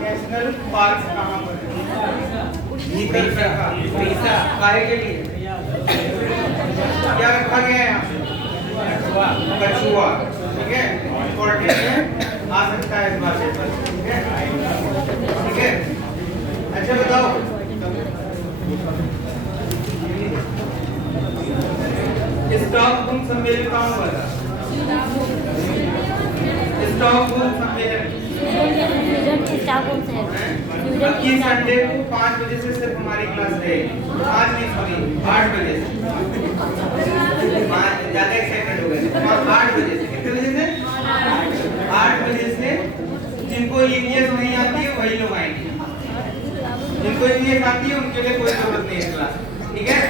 National park कहाँ पर है? उड़ीसा। काहे के लिए क्या रखा गया है यहाँ पे? कछुआ। ठीक है, इम्पोर्टेंट है, आ सकता है इस बार पेपर। ठीक है, ठीक है। अच्छा बताओ, स्टॉकहोम सम्मेलन कहाँ हुआ था? स्टॉकहोम सम्मेलन की संडे को 5 बजे से सिर्फ हमारी क्लास रहेगी। आज नहीं, सॉरी 8 बजे से। ज्यादा एक्साइटेड हो गए। 8 बजे से, कितने बजे से? 8 बजे से। जिनको ईवीएस नहीं आती है वही लोग आएंगे, जिनको ईवीएस आती है उनके लिए कोई जरूरत नहीं है क्लास। ठीक है,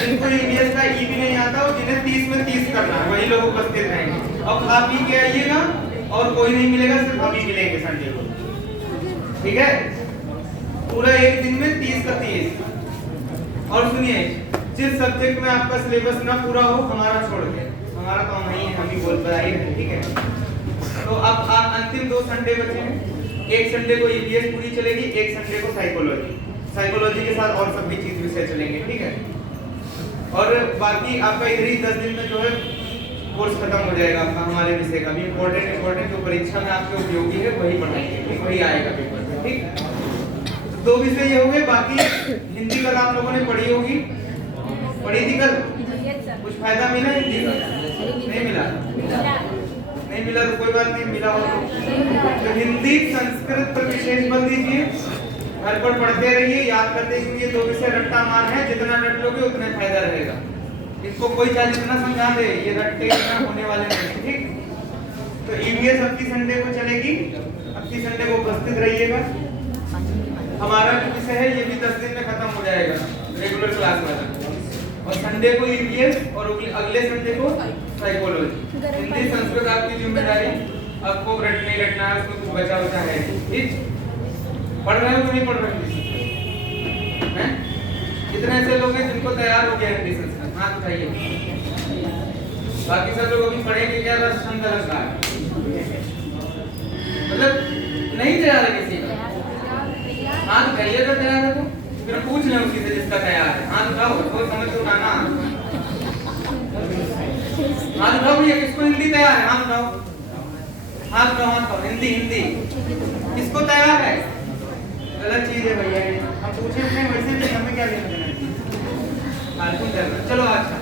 जिनको ईवीएस का ई भी नहीं आता और जिन्हें 30 में 30 करना है वही लोग उपस्थित रहेंगे। और खा पी के आइएगा और कोई नहीं मिलेगा, सिर्फ हम ही मिलेंगे संडे को। ठीक है, पूरा एक दिन में 30 का 30। और सुनिए, जिस सब्जेक्ट में आपका सिलेबस ना पूरा हो हमारा छोड़ के, हमारा काम नहीं है, हम ही बोल पाए हैं। ठीक है, तो अब आप अंतिम 2 संडे बचे हैं। एक संडे को ईवीएस पूरी चलेगी, एक संडे को साइकोलॉजी के साथ और सब भी चीज विषय चलेंगे। ठीक है, और बाकी आपका इधर ही 10 दिन में जो है कोर्स खत्म हो जाएगा आपका। हमारे विषय का भी इम्पोर्टेंट जो परीक्षा में आपके उपयोगी है वही पढ़ाएंगे, वही आएगा पेपर में। ठीक, 2 विषय ये हो गए। बाकी हिंदी कल आप लोगों ने पढ़ी होगी, पढ़ी थी कल? कुछ फायदा मिला हिंदी का? नहीं मिला? नहीं मिला तो कोई बात नहीं, मिला हो तो हिंदी संस्कृत पर विशेष बल दीजिए। घर पर पढ़ते रहिए, याद करते रहिए। 2 विषय रट्टा मार है, जितना रट लोगे उतना फायदा रहेगा। इसको कोई चाहे जितना समझा दे, ये रट्टे इतना होने वाले नहीं। ठीक, तो ईवीएस अगली संडे को चलेगी, अगली संडे को उपस्थित रहिएगा। हमारा जो विषय है ये भी 10 दिन में खत्म हो जाएगा, रेगुलर क्लास वाला। और संडे को ईवीएस और अगले संडे को साइकोलॉजी। हिंदी संस्कृत आपकी जिम्मेदारी, आपको रटने रटना है, उसमें कुछ बचा होता है। ठीक, पढ़ रहे हो तो नहीं पढ़ रहे हैं? कितने ऐसे लोग हैं जिनको तैयार हो गया हिंदी संस्कृत? हाथ उठाइए। बाकी सब लोग अभी पढ़ेंगे क्या? छंद लगा है, मतलब नहीं तैयार है किसी का? हाथ उठाइए तो तैयार है, तो फिर पूछ लें उसी से जिसका तैयार है। हाथ उठाओ, कोई समझ तो उठाना। हाथ उठाओ भैया, किसको हिंदी तैयार है? हाथ उठाओ, हाथ उठाओ, हाथ उठाओ। हिंदी किसको तैयार है? गलत चीज है भैया, हम पूछे नहीं वैसे भी, हमें क्या लेना देना है? चलो अच्छा,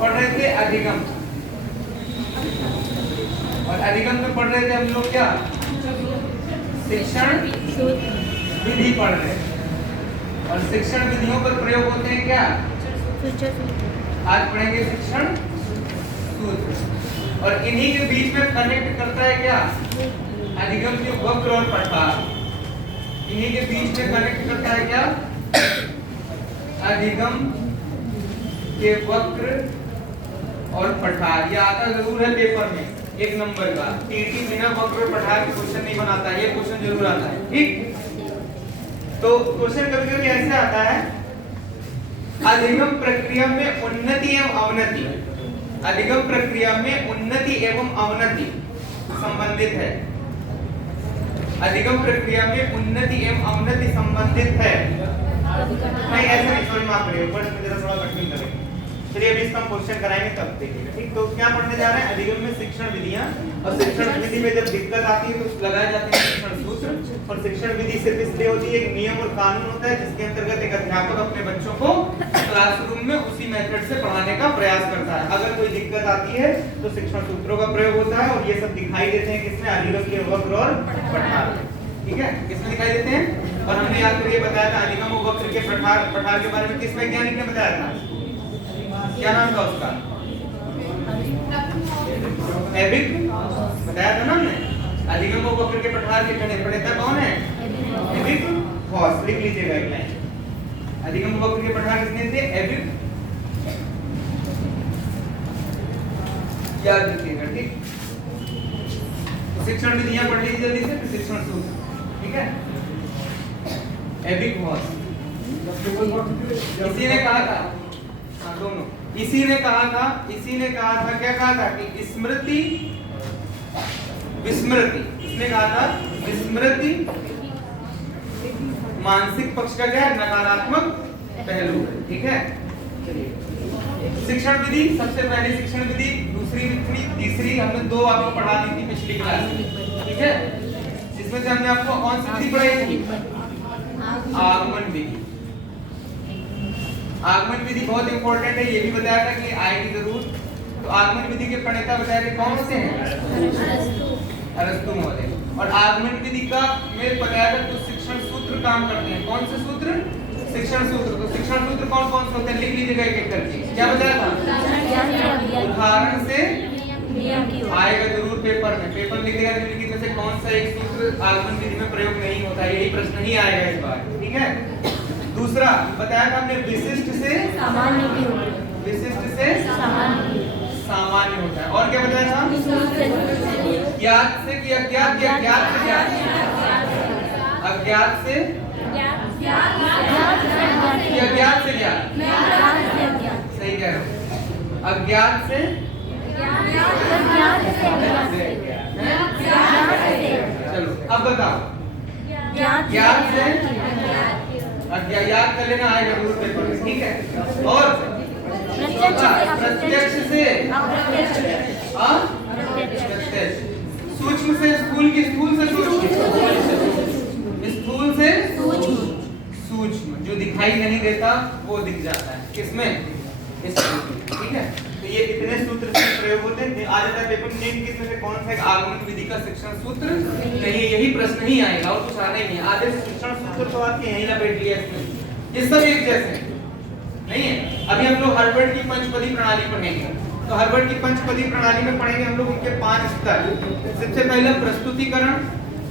पढ़ रहे थे अधिगम, और अधिगम में पढ़ रहे थे हम लोग क्या? शिक्षण विधि पढ़ रहे हैं, और शिक्षण विधियों पर प्रयोग होते हैं क्या? आज पढ़ेंगे शिक्षण सूत्र, और इन्हीं के बीच में कनेक्ट करता है क्या? अधिगम के वक्र और पठार। इन्हीं के बीच में कनेक्ट करता है क्या? अधिगम के वक्र और पठार। ये आता जरूर है पेपर में 1 नंबर का। टीटी बिना वक्र और पठार के क्वेश्चन नहीं बनाता, ये क्वेश्चन जरूर आता है। ठीक, तो क्वेश्चन कभी कभी ऐसे आता है, अधिगम प्रक्रिया में उन्नति एवं अवनति, अधिगम प्रक्रिया में उन्नति एवं अवनति संबंधित है। अधिगम प्रक्रिया में उन्नति एवं अवनति संबंधित है। नहीं ऐसा नहीं, सॉरी माफ करिए, ऊपर से जरा थोड़ा कठिन करेंगे। चलिए अभी इसका हम क्वेश्चन कराएंगे तब देखिएगा। ठीक, तो क्या पढ़ने जा रहे हैं? अधिगम में शिक्षण विधियां, और शिक्षण विधि में जब दिक्कत आती है तो लगाए जाते हैं शिक्षण सूत्र। और शिक्षण विधि सिर्फ इसलिए होती है, एक नियम और कानून होता है जिसके अंतर्गत एक अध्यापक अपने बच्चों को क्लासरूम में उसी मेथड से पढ़ाने का प्रयास करता है। अगर कोई दिक्कत आती है तो शिक्षण सूत्रों का प्रयोग होता है, और ये सब दिखाई देते हैं किसमें? अधिगम के वक्र और पठार। ठीक है, किसमें दिखाई देते हैं? और हमने याद करिए बताया था अधिगम व वक्र के प्रकार के बारे में किस वैज्ञानिक ने बताया था? क्या नाम था उसका? एबिक बताया था ना हमने। अधिगम व वक्र के प्रकार के प्रणेता कौन है? एबिक हॉस। लिख लीजिएगा एक लाइन। अधिगम व वक्र के प्रकार किसने थे? एबिक। याद रखिएगा, ठीक। शिक्षण विधियां पढ़ लीजिए जल्दी से, शिक्षण सूत्र, ठीक है। एबिक हॉस। इसी ने कहा था, हाँ दोनों, इसी ने कहा था क्या कहा था कि स्मृति विस्मृति, इसने कहा था विस्मृति मानसिक पक्ष का क्या है? नकारात्मक पहलू है, ठीक है। शिक्षण विधि, सबसे पहली शिक्षण विधि, दूसरी विधि, तीसरी हमने दो आपको पढ़ा दी थी पिछली क्लास में, ठीक है। जिसमें से हमने आपको कौन सी विधि पढ़ाई थी? आगमन विधि। आगमन विधि बहुत इंपॉर्टेंट है, ये भी बताया था कि आएगी जरूर। तो आगमन विधि के प्रणेता बताया थे कौन से हैं? अरस्तु महोदय। और आगमन विधि का में बताया था तो शिक्षण सूत्र काम करते हैं। कौन से सूत्र? शिक्षण सूत्र। तो शिक्षण सूत्र कौन कौन से होते हैं? लिख लीजिएगा एक एक करके। क्या बताया था? उदाहरण से आएगा जरूर पेपर में। पेपर लिखेगा निम्नलिखित में से कौन सा एक सूत्र आगमन विधि में प्रयोग नहीं होता? यही प्रश्न ही आएगा इस बार, ठीक है। दूसरा बताया था हमने विशिष्ट से सामान्य की होती है। विशिष्ट से सामान्य होता है। और क्या बताया था? ज्ञात से कि अज्ञात, या ज्ञात से ज्ञात, अज्ञात से अज्ञात से ज्ञात, सही कह रहे हो। अज्ञात से चलो अब बताओ। ज्ञात से याद कर लेना, आएगा जरूर पेपर में, ठीक है। और प्रत्यक्ष से अप्रत्यक्ष, सूक्ष्म से स्थूल की, स्थूल से सूक्ष्म, स्थूल से सूक्ष्म, जो दिखाई नहीं देता वो दिख जाता है किसमें? इस सूत्र, ठीक है। तो ये कितने सूत्र से प्रयोग होते हैं? आ जाता है पेपर में किसमें से कौन सा आगमन विधि का शिक्षण सूत्र? नहीं, यही प्रश्न ही आएगा और कुछ आना ही नहीं। आधे शिक्षण सूत्र तो आपके यहीं लपेट लिया इसमें, ये सब एक जैसे नहीं है। अभी हम लोग हार्वर्ड की पंचपदी प्रणाली पढ़ेंगे। तो हार्वर्ड की पंचपदी प्रणाली में पढ़ेंगे हम लोग उनके 5 स्तर। सबसे पहले प्रस्तुतिकरण,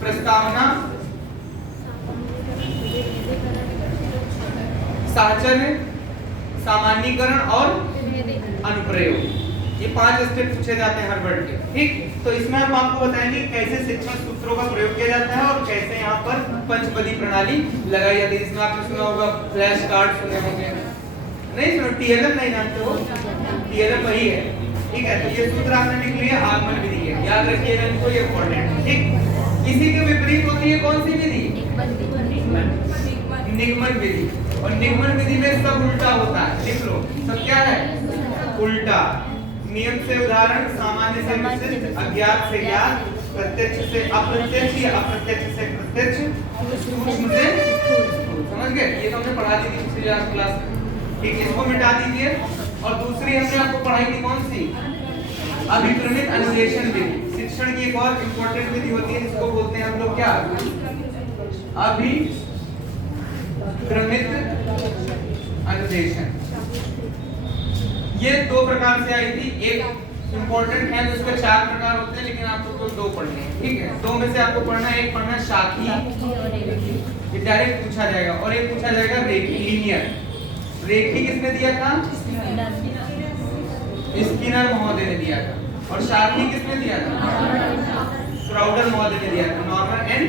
प्रस्तावना, साहचर्य, सामान्यीकरण और अनुप्रयोग। ये 5 स्टेप पूछे जाते हैं हार्वर्ड के, ठीक। तो इसमें हम आपको बताएंगे कैसे शिक्षण सूत्रों का प्रयोग किया जाता है और कैसे यहाँ पर पंचपदी प्रणाली लगाई जाती है। इसमें आपने सुना होगा फ्लैश कार्ड, सुने होंगे नहीं? सुनो, टीएलएम नहीं जानते हो? टीएलएम वही है, ठीक है। तो ये सूत्र आपने लिख लिया, आगमन विधि है, याद रखिएगा इनको, ये इंपॉर्टेंट है, ठीक। इसी के विपरीत होती है कौन सी विधि? निगमन विधि। और निगमन विधि में सब उल्टा होता है, लिख लो, सब क्या है? उल्टा। नियम से उदाहरण, सामान्य से विशिष्ट, अज्ञात से ज्ञात, प्रत्यक्ष से अप्रत्यक्ष या अप्रत्यक्ष से प्रत्यक्ष, सूक्ष्म से स्थूल। समझ गए? ये तो हमने पढ़ा दी थी पिछली क्लास में, ठीक। इसको मिटा दीजिए। और दूसरी हमने आपको पढ़ाई थी कौन सी? अभिक्रमित अनुदेशन विधि। शिक्षण की एक और इंपॉर्टेंट विधि होती है, इसको बोलते हैं हम लोग क्या? अभिक्रमित अनुदेशन। ये 2 प्रकार से आई थी। एक इंपॉर्टेंट है, तो इसके 4 प्रकार होते हैं, लेकिन आपको तो 2 पढ़ने हैं, ठीक है। 2 में से आपको पढ़ना है, एक पढ़ना शाखी, ये डायरेक्ट पूछा जाएगा, और एक पूछा जाएगा रेखी, लीनियर। रेखी किसने दिया था? स्किनर महोदय ने दिया था। और शाखी किसने दिया था? क्राउडर महोदय ने दिया था। नॉर्मन एंड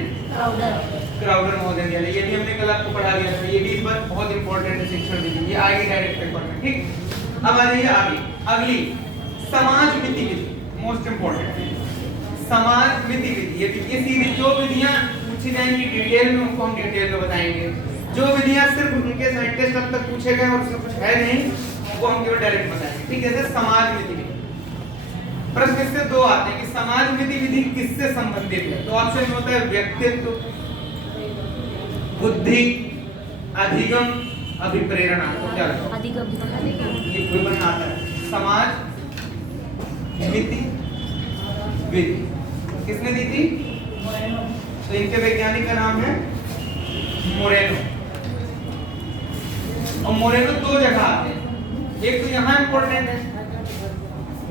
क्राउडर महोदय ने दिया था। ये भी हमने कल आपको पढ़ा दिया था। ये भी इस बार बहुत इंपॉर्टेंट है शिक्षण विधि, ये आएगी डायरेक्ट पेपर में, ठीक। अब आ जाइए आगे, अगली समाज मिति विधि, मोस्ट इंपॉर्टेंट समाज मिति विधि। ये सीरीज जो विधियां पूछी जाएंगी डिटेल में, उनको हम डिटेल में बताएंगे। जो विधियां सिर्फ उनके साइंटिस्ट अब तक पूछे गए और उसमें कुछ है नहीं, वो हम केवल डायरेक्ट बताएंगे, ठीक। जैसे समाज मिति विधि, प्रश्न इससे 2 आते हैं कि समाज मिति विधि किससे संबंधित है? तो ऑप्शन में होता है व्यक्तित्व, बुद्धि, अधिगम, अभिप्रेरणा। तो क्या अधिगम, ये कोई बनाता है समाज मिति विधि। किसने दी थी? तो इनके वैज्ञानिक का नाम है मोरेनो। और मोरेनो दो जगह आते हैं, एक तो यहाँ इंपॉर्टेंट है,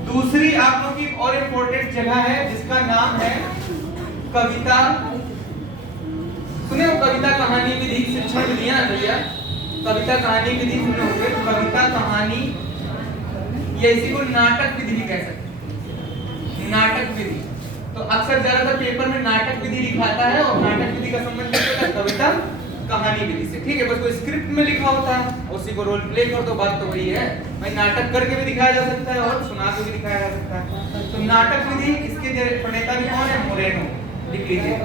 दूसरी आप लोगों की और इंपॉर्टेंट जगह है जिसका नाम है कविता। सुने हो कविता कहानी विधि, शिक्षण विधियां भैया, कविता कहानी विधि सुने होंगे। कविता कहानी, ये इसी को नाटक विधि भी कह सकते हैं, नाटक विधि। तो अक्सर ज्यादातर पेपर में नाटक विधि लिखाता है और नाटक विधि का संबंध क्या होता है? कविता कहानी विधि से। ठीक है, बस वो स्क्रिप्ट में लिखा होता है, उसी को रोल प्ले कर दो, बात तो वही है भाई। नाटक करके भी दिखाया जा सकता है और सुना के भी दिखाया जा सकता है। तो नाटक विधि, इसके प्रणेता भी कौन है? मोरेनो। लिख लीजिए,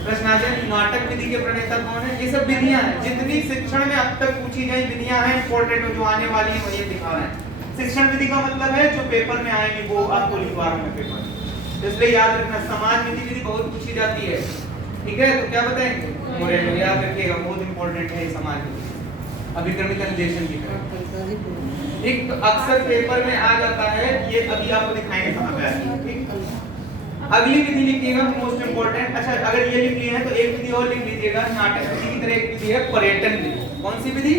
प्रश्न आ जाए नाटक विधि के प्रणेता कौन है? ये सब विधियां हैं, जितनी शिक्षण में अब तक पूछी गई विधियां हैं इंपॉर्टेंट जो आने वाली है वही दिखा रहे हैं। शिक्षण विधि का मतलब है जो पेपर में आएगी वो आपको लिखवा रहा हूं पेपर, इसलिए याद रखना। समाज विधि विधि बहुत पूछी जाती है, ठीक है, तो क्या बताएंगे? मोरेनो, याद रखिएगा, बहुत इंपॉर्टेंट है समाज विधि, अभिक्रमिक अनुदेशन की तरह। एक तो अक्सर पेपर में आ जाता है, ये अभी आपको दिखाएंगे कहां पे आती है। ठीक, अगली विधि लिखिएगा मोस्ट इंपॉर्टेंट। अच्छा, अगर ये लिख लिए हैं तो एक विधि और लिख लीजिएगा, नाटक विधि की तरह एक विधि है पर्यटन विधि। कौन सी विधि?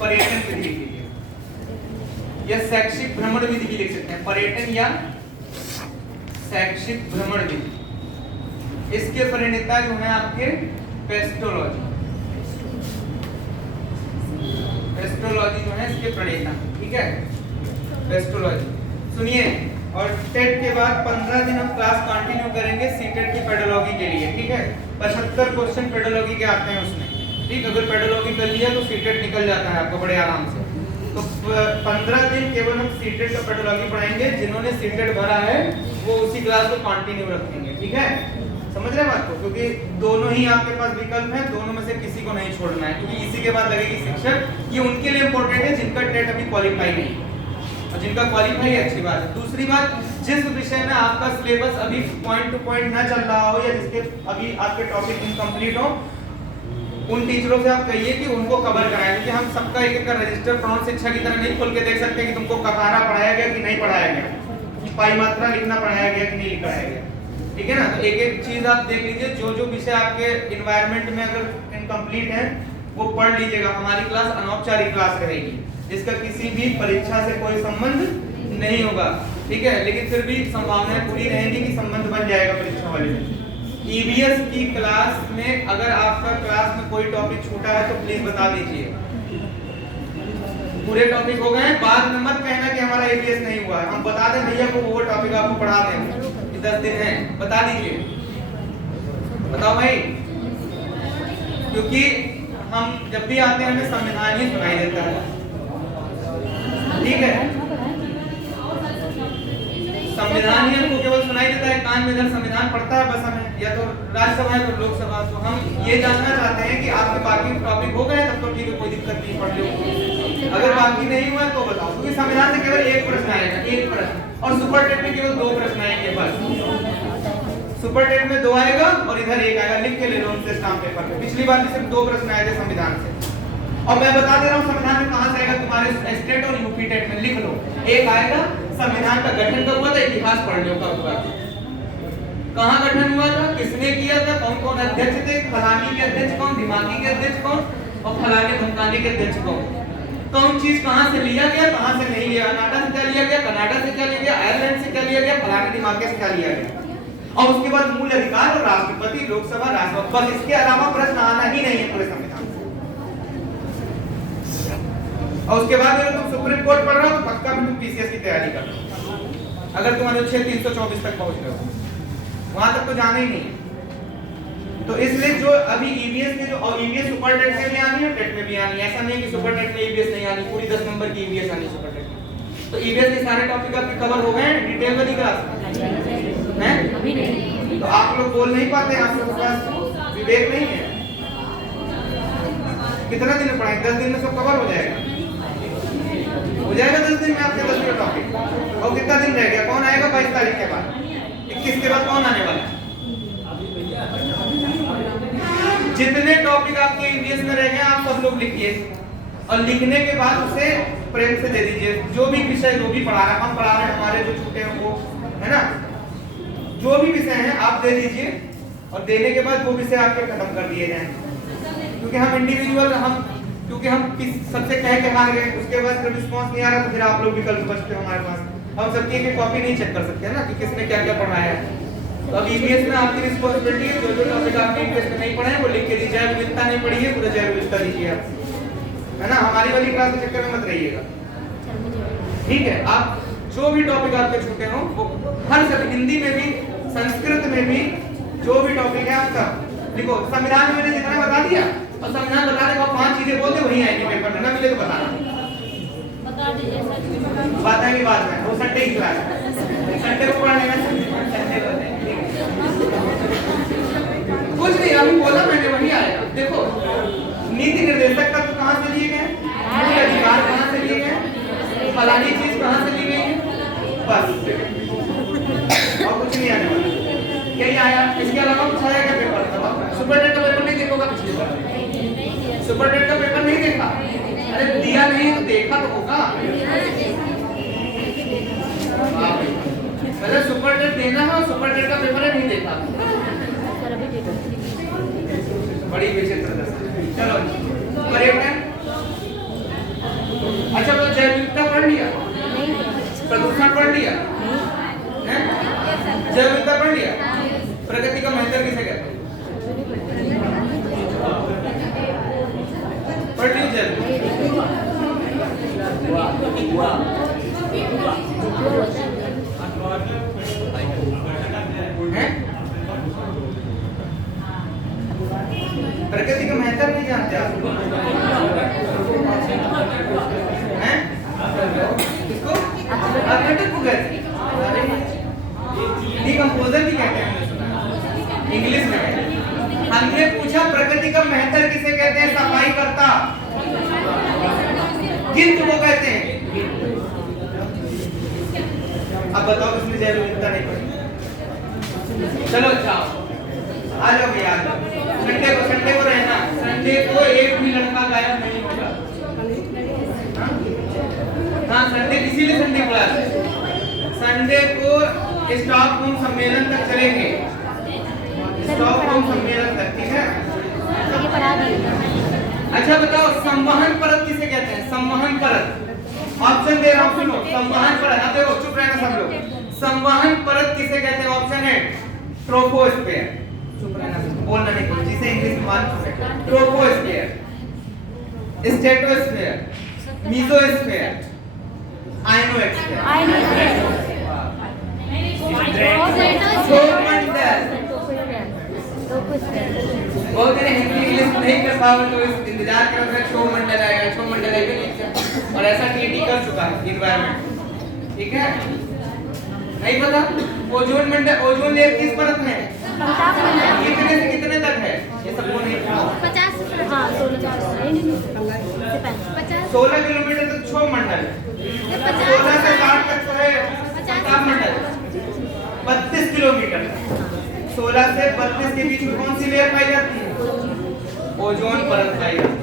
पर्यटन विधि लिख लीजिए, या शैक्षिक भ्रमण विधि भी लिख सकते हैं, पर्यटन या शैक्षिक भ्रमण विधि। इसके प्रणेता जो है आपके पेस्टोलॉजी, पेस्टोलॉजी जो है इसके प्रणेता, ठीक है, पेस्टोलॉजी। सुनिए, और टेट के बाद 15 दिन हम क्लास कंटिन्यू करेंगे सीटेट की पेडोलॉजी के लिए, ठीक है। 75 क्वेश्चन पेडोलॉजी के आते हैं उसमें, ठीक। अगर पेडोलॉजी कर लिया तो सीटेट निकल जाता है आपको बड़े आराम से। तो 15 दिन केवल हम सीटेट का पेडोलॉजी पढ़ाएंगे, जिन्होंने सीटेट भरा है वो उसी क्लास को कंटिन्यू रखेंगे, ठीक है, समझ रहे हैं बात को? क्योंकि दोनों ही आपके पास विकल्प हैं, दोनों में से किसी को नहीं छोड़ना है, क्योंकि इसी के बाद लगेगी शिक्षक। ये उनके लिए इंपॉर्टेंट है जिनका टेट अभी क्वालिफाई नहीं, और जिनका क्वालिफाई है अच्छी बात है। दूसरी बात, जिस विषय में आपका सिलेबस अभी पॉइंट टू पॉइंट ना चल रहा हो या जिसके अभी आपके टॉपिक इनकम्प्लीट हो, उन टीचरों से आप कहिए कि उनको कवर कराएं, क्योंकि हम सबका एक एक रजिस्टर प्रौढ़ शिक्षा की तरह नहीं खोल के देख सकते कि तुमको ककारा पढ़ाया गया कि नहीं पढ़ाया गया, कि पाई मात्रा लिखना पढ़ाया गया कि नहीं पढ़ाया गया, ठीक है ना। तो एक एक चीज आप देख लीजिए, जो जो विषय आपके एनवायरनमेंट में अगर इनकम्प्लीट है वो पढ़ लीजिएगा। हमारी क्लास अनौपचारिक क्लास रहेगी, जिसका किसी भी परीक्षा से कोई संबंध नहीं होगा, ठीक है, लेकिन फिर भी संभावनाएं पूरी रहेंगी कि संबंध बन जाएगा परीक्षा वाले में। ईवीएस की क्लास में अगर आपका क्लास में कोई टॉपिक छूटा है तो प्लीज बता दीजिए। पूरे टॉपिक हो गए, बाद में मत कहना कि हमारा ईवीएस नहीं हुआ है, हम बता दें भैया को वो टॉपिक आपको पढ़ा देंगे, 10 दिन है, बता दीजिए, बताओ भाई, क्योंकि हम जब भी आते हैं हमें संविधान ही सुनाई देता है, ठीक है, संविधान ही हमको केवल सुनाई देता है, कान में इधर संविधान पढ़ता है बस हमें, या तो राज्यसभा है तो लोकसभा। तो हम ये जानना चाहते हैं कि आपके बाकी टॉपिक हो गए तब तो ठीक है, कोई दिक्कत नहीं, पढ़ लो। अगर बाकी नहीं हुआ तो बताओ, क्योंकि संविधान से केवल एक प्रश्न आएगा, एक प्रश्न, और सुपर टेट में केवल 2 प्रश्न आएंगे बस। सुपर टेट में 2 आएगा और इधर 1 आएगा, लिख के ले लो उनसे स्टाम्प पेपर पे। पिछली बार भी सिर्फ 2 प्रश्न आए थे संविधान से, और मैं बता दे रहा हूँ संविधान में कहां से आएगा, तुम्हारे स्टेट और यूपी टेट में लिख लो। एक आएगा संविधान का गठन कब हुआ था, इतिहास पढ़ लो कब हुआ था, कहां गठन हुआ था, किसने किया था, कौन कौन अध्यक्ष थे, फलानी के अध्यक्ष कौन, दिमागी के अध्यक्ष कौन, और फलाने धमकाने के अध्यक्ष कौन, कौन चीज कहां से लिया गया, कहां से नहीं लिया, कनाडा से क्या लिया गया, कनाडा से क्या लिया गया, आयरलैंड से क्या लिया गया, फलाने दिमागे से क्या लिया गया, और उसके बाद मूल अधिकार और राष्ट्रपति, लोकसभा, राज्यसभा, बस इसके अलावा प्रश्न आना ही नहीं है पूरे संविधान। और उसके बाद अगर तुम सुप्रीम कोर्ट पढ़ रहे हो तो पक्का भी तुम पीसीएस की तैयारी कर लो, अगर तुम अनुच्छेद 324 तक पहुंच गए हो, वहां तक तो जाना ही नहीं है। तो इसलिए जो अभी ईवीएस के जो, और ईवीएस सुपर टेट में भी आनी है, टेट में भी आनी है, ऐसा नहीं कि सुपर टेट में ईवीएस नहीं आनी, पूरी 10 नंबर की ईवीएस आनी सुपर टेट में। तो ईवीएस के सारे टॉपिक आपके कवर हो गए डिटेल वाली क्लास हैं, तो आप लोग बोल नहीं पाते, आप लोगों के पास विवेक नहीं है। कितना दिन में पढ़ाएंगे, 10 दिन में सब कवर हो जाएगा, हो जाएगा 10 दिन में आपके 10 का टॉपिक। और कितना दिन रह गया, कौन आएगा 22 तारीख के बाद, 21 के बाद कौन आने वाला है? जितने टॉपिक आपके ईवीएस में रह गए आप सब लोग लिखिए, और लिखने के बाद उसे प्रेम से दे दीजिए। जो भी विषय जो भी पढ़ा रहे हैं, हम पढ़ा रहे हैं, हमारे जो छूटे हैं वो है ना, जो भी विषय हैं आप दे दीजिए, और देने के बाद वो विषय आपके खत्म कर दिए जाएं, क्योंकि हम इंडिविजुअल क्योंकि हम सबसे कह के हार गए, उसके बाद जब रिस्पांस नहीं आ रहा तो फिर आप लोग विकल्प बचते हो हमारे पास। हम सबकी एक कॉपी नहीं चेक कर सकते ना कि किसने क्या क्या पढ़ाया है। तो अब ईवीएस में आपकी रिस्पांसिबिलिटी है, जो टॉपिक आपने ईवीएस में नहीं पढ़े हैं वो लिख के दीजिए। विविधता नहीं पढ़ी है, पूरा जैव विविधता दीजिए आप, है ना। हमारी वाली क्लास के चक्कर में मत रहिएगा, ठीक है। आप जो भी टॉपिक आपके छूटे हो वो हर सब, हिंदी में भी संस्कृत में भी जो भी टॉपिक है आप सब लिखो। संविधान में मैंने जितना बता दिया, और संविधान बताने को 5 चीजें बोलते वही आएंगे पेपर में, ना मिले तो बताना, बता दीजिए सर। बताएंगे बाद में, वो संडे की क्लास है, संडे को पढ़ने में संडे को कुछ नहीं अभी बोला मैंने वही आएगा। देखो नीति निर्देशक तत्व तो कहां से लिए गए, मूल अधिकार कहां से लिए गए, फलानी चीज कहां से ली गई है, बस और कुछ नहीं आने वाला। यही आया, इसके अलावा कुछ आया क्या पेपर का? सुपरटेट का पेपर नहीं देखोगा पिछली बार? सुपरटेट का पेपर नहीं देखा? अरे दिया नहीं तो देखा तो होगा। पहले सुपरटेट देना है और सुपरटेट का पेपर नहीं देखा, बड़ी विचित्र दशा। चलो पर्यावरण, अच्छा तो जैव विविधता पढ़ लिया, प्रदूषण पढ़ लिया, जैव विविधता पढ़ लिया, प्रगति का महत्व किसे कहते हैं पढ़ लिया जैव प्रकृति का महत्व नहीं जानते आप हैं? किसको? अर्थात को कहते हैं, डिकम्पोजर भी कहते हैं इंग्लिश में। हमने पूछा प्रकृति का महत्व किसे कहते हैं? सफाई करता, गिनती को कहते हैं। अब बताओ किसने जैव विविधता नहीं पढ़ी? चलो जाओ आ जाओ भैया, आ जाओ। संडे को रहना, संडे को एक भी लड़का गायब नहीं होगा। हाँ संडे, इसीलिए संडे क्लास है। संडे को स्टॉकहोम सम्मेलन तक चलेंगे, स्टॉकहोम सम्मेलन तक, ठीक है। अच्छा बताओ संवहन परत किसे कहते हैं? संवहन परत, ऑप्शन दे रहा हूं सुनो। संवहन परत, अब देखो चुप रहना सब लोग। संवहन परत किसे कहते हैं? ऑप्शन है ट्रोपोस्फेयर, चुप रहना बोलना नहीं, बोल जिसे इंग्लिश में मालूम है। ट्रोपोस्फेयर, स्ट्रेटोस्फेयर, मेसोस्फेयर, आयनोस्फेयर, बहुत दिन हिंदी इंग्लिश नहीं कर पाओगे तो इस इंतजार करो कि छो मंडल आएगा, छो मंडल आएगा नहीं, और ऐसा टीटी कर चुका है एनवायरनमेंट, ठीक है। नहीं पता ओजोन मंडल, ओजोन लेयर किस परत में है? कितने से कितने तक है ये सबको नहीं पता। 50, हाँ 16 किलोमीटर तक छो मंडल, 16 से 60 तक तो है 50 मंडल, 32 किलोमीटर, 16 से 32 के बीच में कौन सी लेयर पाई जाती है? ओजोन परत पाई जाती है।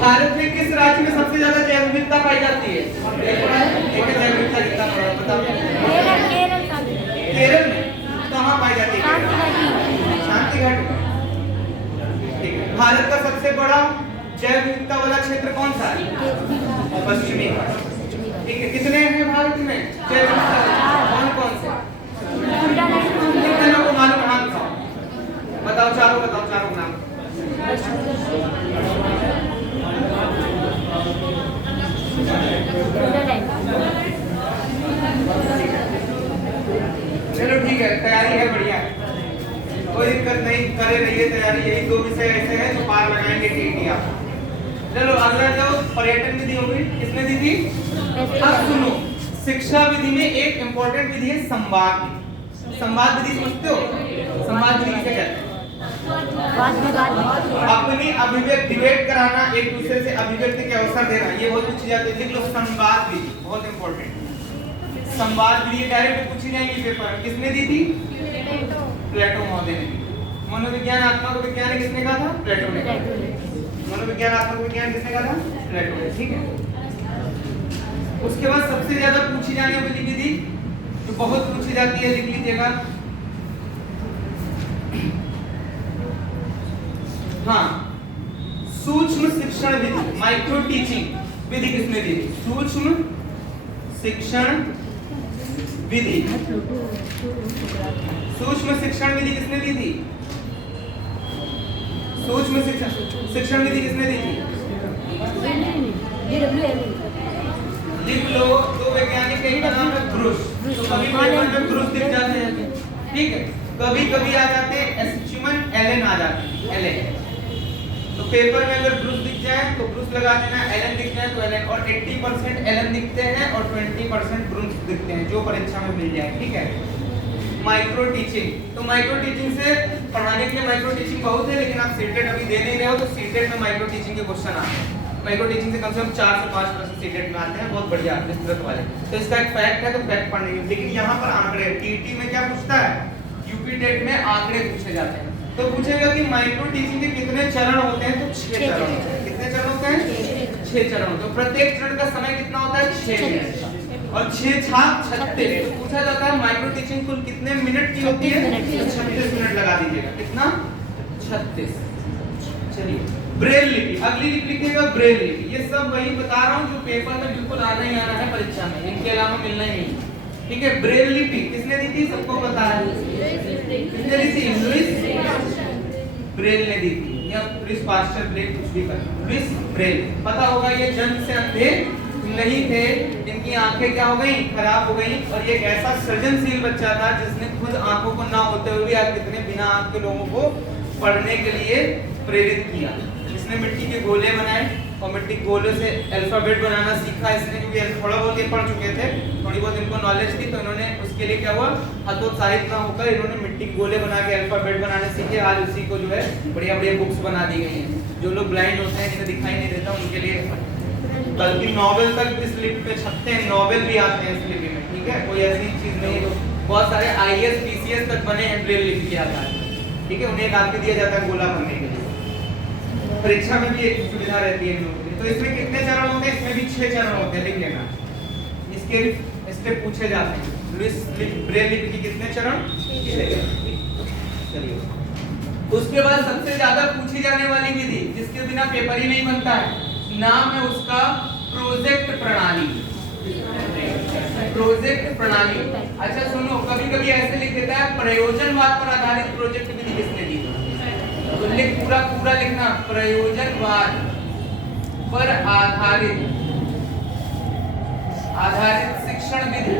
भारत में किस राज्य में सबसे ज्यादा जैव विविधता पाई जाती है? जैव विविधता कितना बताओ? केरल में कहाँ पाई जाती है? शांति घाटी। ठीक है। भारत का सबसे बड़ा जैव विविधता वाला क्षेत्र कौन सा है? पश्चिमी घाट, ठीक है। कितने हैं भारत में जैव विविधता? कौन कौन से? कितने लोगों को मालूम है? हाथ उठाओ, बताओ चारों, बताओ चारों नाम। चलो ठीक है, तैयारी है, बढ़िया है, कोई दिक्कत नहीं, करे रहिए तैयारी। यही 2 विषय ऐसे हैं जो पार लगाएंगे टीटी आप। चलो अगला जाओ, पर्यटन विधि होगी, किसने दी थी? अब सुनो, शिक्षा विधि में एक इंपॉर्टेंट विधि है संवाद विधि। संवाद विधि समझते हो? संवाद विधि किसे कहते हैं? अपनी अभिव्यक्ति, डिबेट कराना, एक दूसरे से अभिव्यक्ति के अवसर देना, ये बहुत पूछी जाती है। लिख लो संवाद विधि, बहुत इंपॉर्टेंट। संवाद विधि डायरेक्ट पूछी जाएगी पेपर में। किसने दी थी? प्लेटो महोदय ने दी। मनोविज्ञानात्मक विज्ञान किसने कहा था? प्लेटो ने कहा। मनोविज्ञानात्मक विज्ञान किसने कहा था? प्लेटो ने, ठीक है। उसके बाद सबसे ज्यादा पूछी जाने वाली विधि जो बहुत पूछी जाती है, लिख लीजिएगा। हाँ, सूक्ष्म शिक्षण विधि, माइक्रो टीचिंग विधि किसने दी थी? सूक्ष्म शिक्षण विधि, सूक्ष्म शिक्षण विधि किसने दी थी? सूक्ष्म शिक्षण विधि किसने दी थी? लिख लो, दो वैज्ञानिक का इनका नाम है ब्रूस। तो कभी पेपर में ब्रूस दिख जाते हैं, ठीक है, कभी कभी आ जाते हैं एस्चुमन एलन आ जाते हैं, एलन। तो पेपर में अगर ब्रूस दिख जाए तो ब्रूस लगा देना, एलन दिख जाए तो एलन, और 80% एलन दिखते हैं और 20% ब्रूस दिखते हैं, जो परीक्षा में मिल जाए, ठीक है। माइक्रो टीचिंग, तो माइक्रो टीचिंग से पढ़ाने के लिए माइक्रो टीचिंग बहुत है, लेकिन आप सीटेट अभी दे नहीं रहे हो तो सीटेट में माइक्रो टीचिंग के क्वेश्चन आते हैं। माइक्रो टीचिंग से कम से कम 4 से 5% सीटेट में आते हैं, बहुत बढ़िया विस्तृत वाले। तो इसका एक फैक्ट है, तो फैक्ट पढ़ने के, लेकिन यहाँ पर आंकड़े, टीटी में क्या पूछता है? यूपी टेट में आंकड़े पूछे जाते हैं। तो पूछेगा कि माइक्रो टीचिंग के कितने चरण होते हैं? तो 6 चरण होते हैं। कितने चरण होते हैं? 6 चरण होते हैं। प्रत्येक चरण का समय कितना होता है? 6 मिनट, और 6 छाप 36। तो पूछा जाता है माइक्रो टीचिंग कुल कितने मिनट की होती है? 36 मिनट लगा दीजिएगा। कितना? 36। चलिए, ब्रेल लिपि, अगली लिपि लिखिएगा ब्रेल लिपि। ये सब वही बता रहा हूँ जो पेपर में बिल्कुल आना ही आना है परीक्षा में, इनके अलावा मिलना ही नहीं, ठीक है। ब्रेल लिपि किसने दी थी? सबको पता है, किसने दी थी? लुईस ब्रेल ने दी थी, या लुईस पास्चर ब्रेल, कुछ भी कर, लुईस ब्रेल। पता होगा ये जन्म से अंधे नहीं थे, इनकी आंखें क्या हो गई? खराब हो गई, और ये एक ऐसा सृजनशील बच्चा था जिसने खुद आंखों को ना होते हुए भी आज कितने बिना आंख के लोगों को पढ़ने के लिए प्रेरित किया। इसने मिट्टी के गोले बनाए और मिट्टी के गोले से अल्फाबेट बनाना सीखा इसने, क्योंकि थोड़ा बहुत ये पढ़ चुके थे, थोड़ी बहुत इनको नॉलेज थी, तो इन्होंने उसके लिए क्या हुआ, हतोत्साहित ना होकर इन्होंने मिट्टी के गोले बना के अल्फाबेट बनाने सीखे। आज उसी को जो है बढ़िया बढ़िया बुक्स बना दी गई हैं। जो लोग ब्लाइंड होते हैं, जिन्हें दिखाई नहीं देता, उनके लिए, बल्कि नॉवेल तक इस लिपि पे छपते हैं, नॉवेल भी आते हैं इस लिपि में, ठीक है। कोई ऐसी चीज नहीं है, बहुत सारे आईएएस पीसीएस तक बने हैं ब्रेल लिपि के आधार पर, ठीक है। उन्हें एक आदमी दिया जाता है गोला बनने के लिए, परीक्षा में भी एक सुविधा रहती है इन लोगों के लिए। तो इसमें कितने चरण होते हैं? इसमें भी 6 चरण होते हैं, लिख लेना। इसके भी स्टेप पूछे जाते हैं। लुईस ब्रेल लिपि के कितने चरण? 6। चलिए, उसके बाद सबसे ज्यादा पूछी जाने वाली विधि, जिसके बिना पेपर ही नहीं बनता है, नाम है उसका प्रोजेक्ट प्रणाली। प्रोजेक्ट प्रणाली, अच्छा सुनो, कभी कभी ऐसे लिख देता है प्रयोजनवाद पर आधारित प्रोजेक्ट विधि किसने दी? तो लिख, पूरा लिखना, प्रयोजनवाद पर आधारित शिक्षण विधि।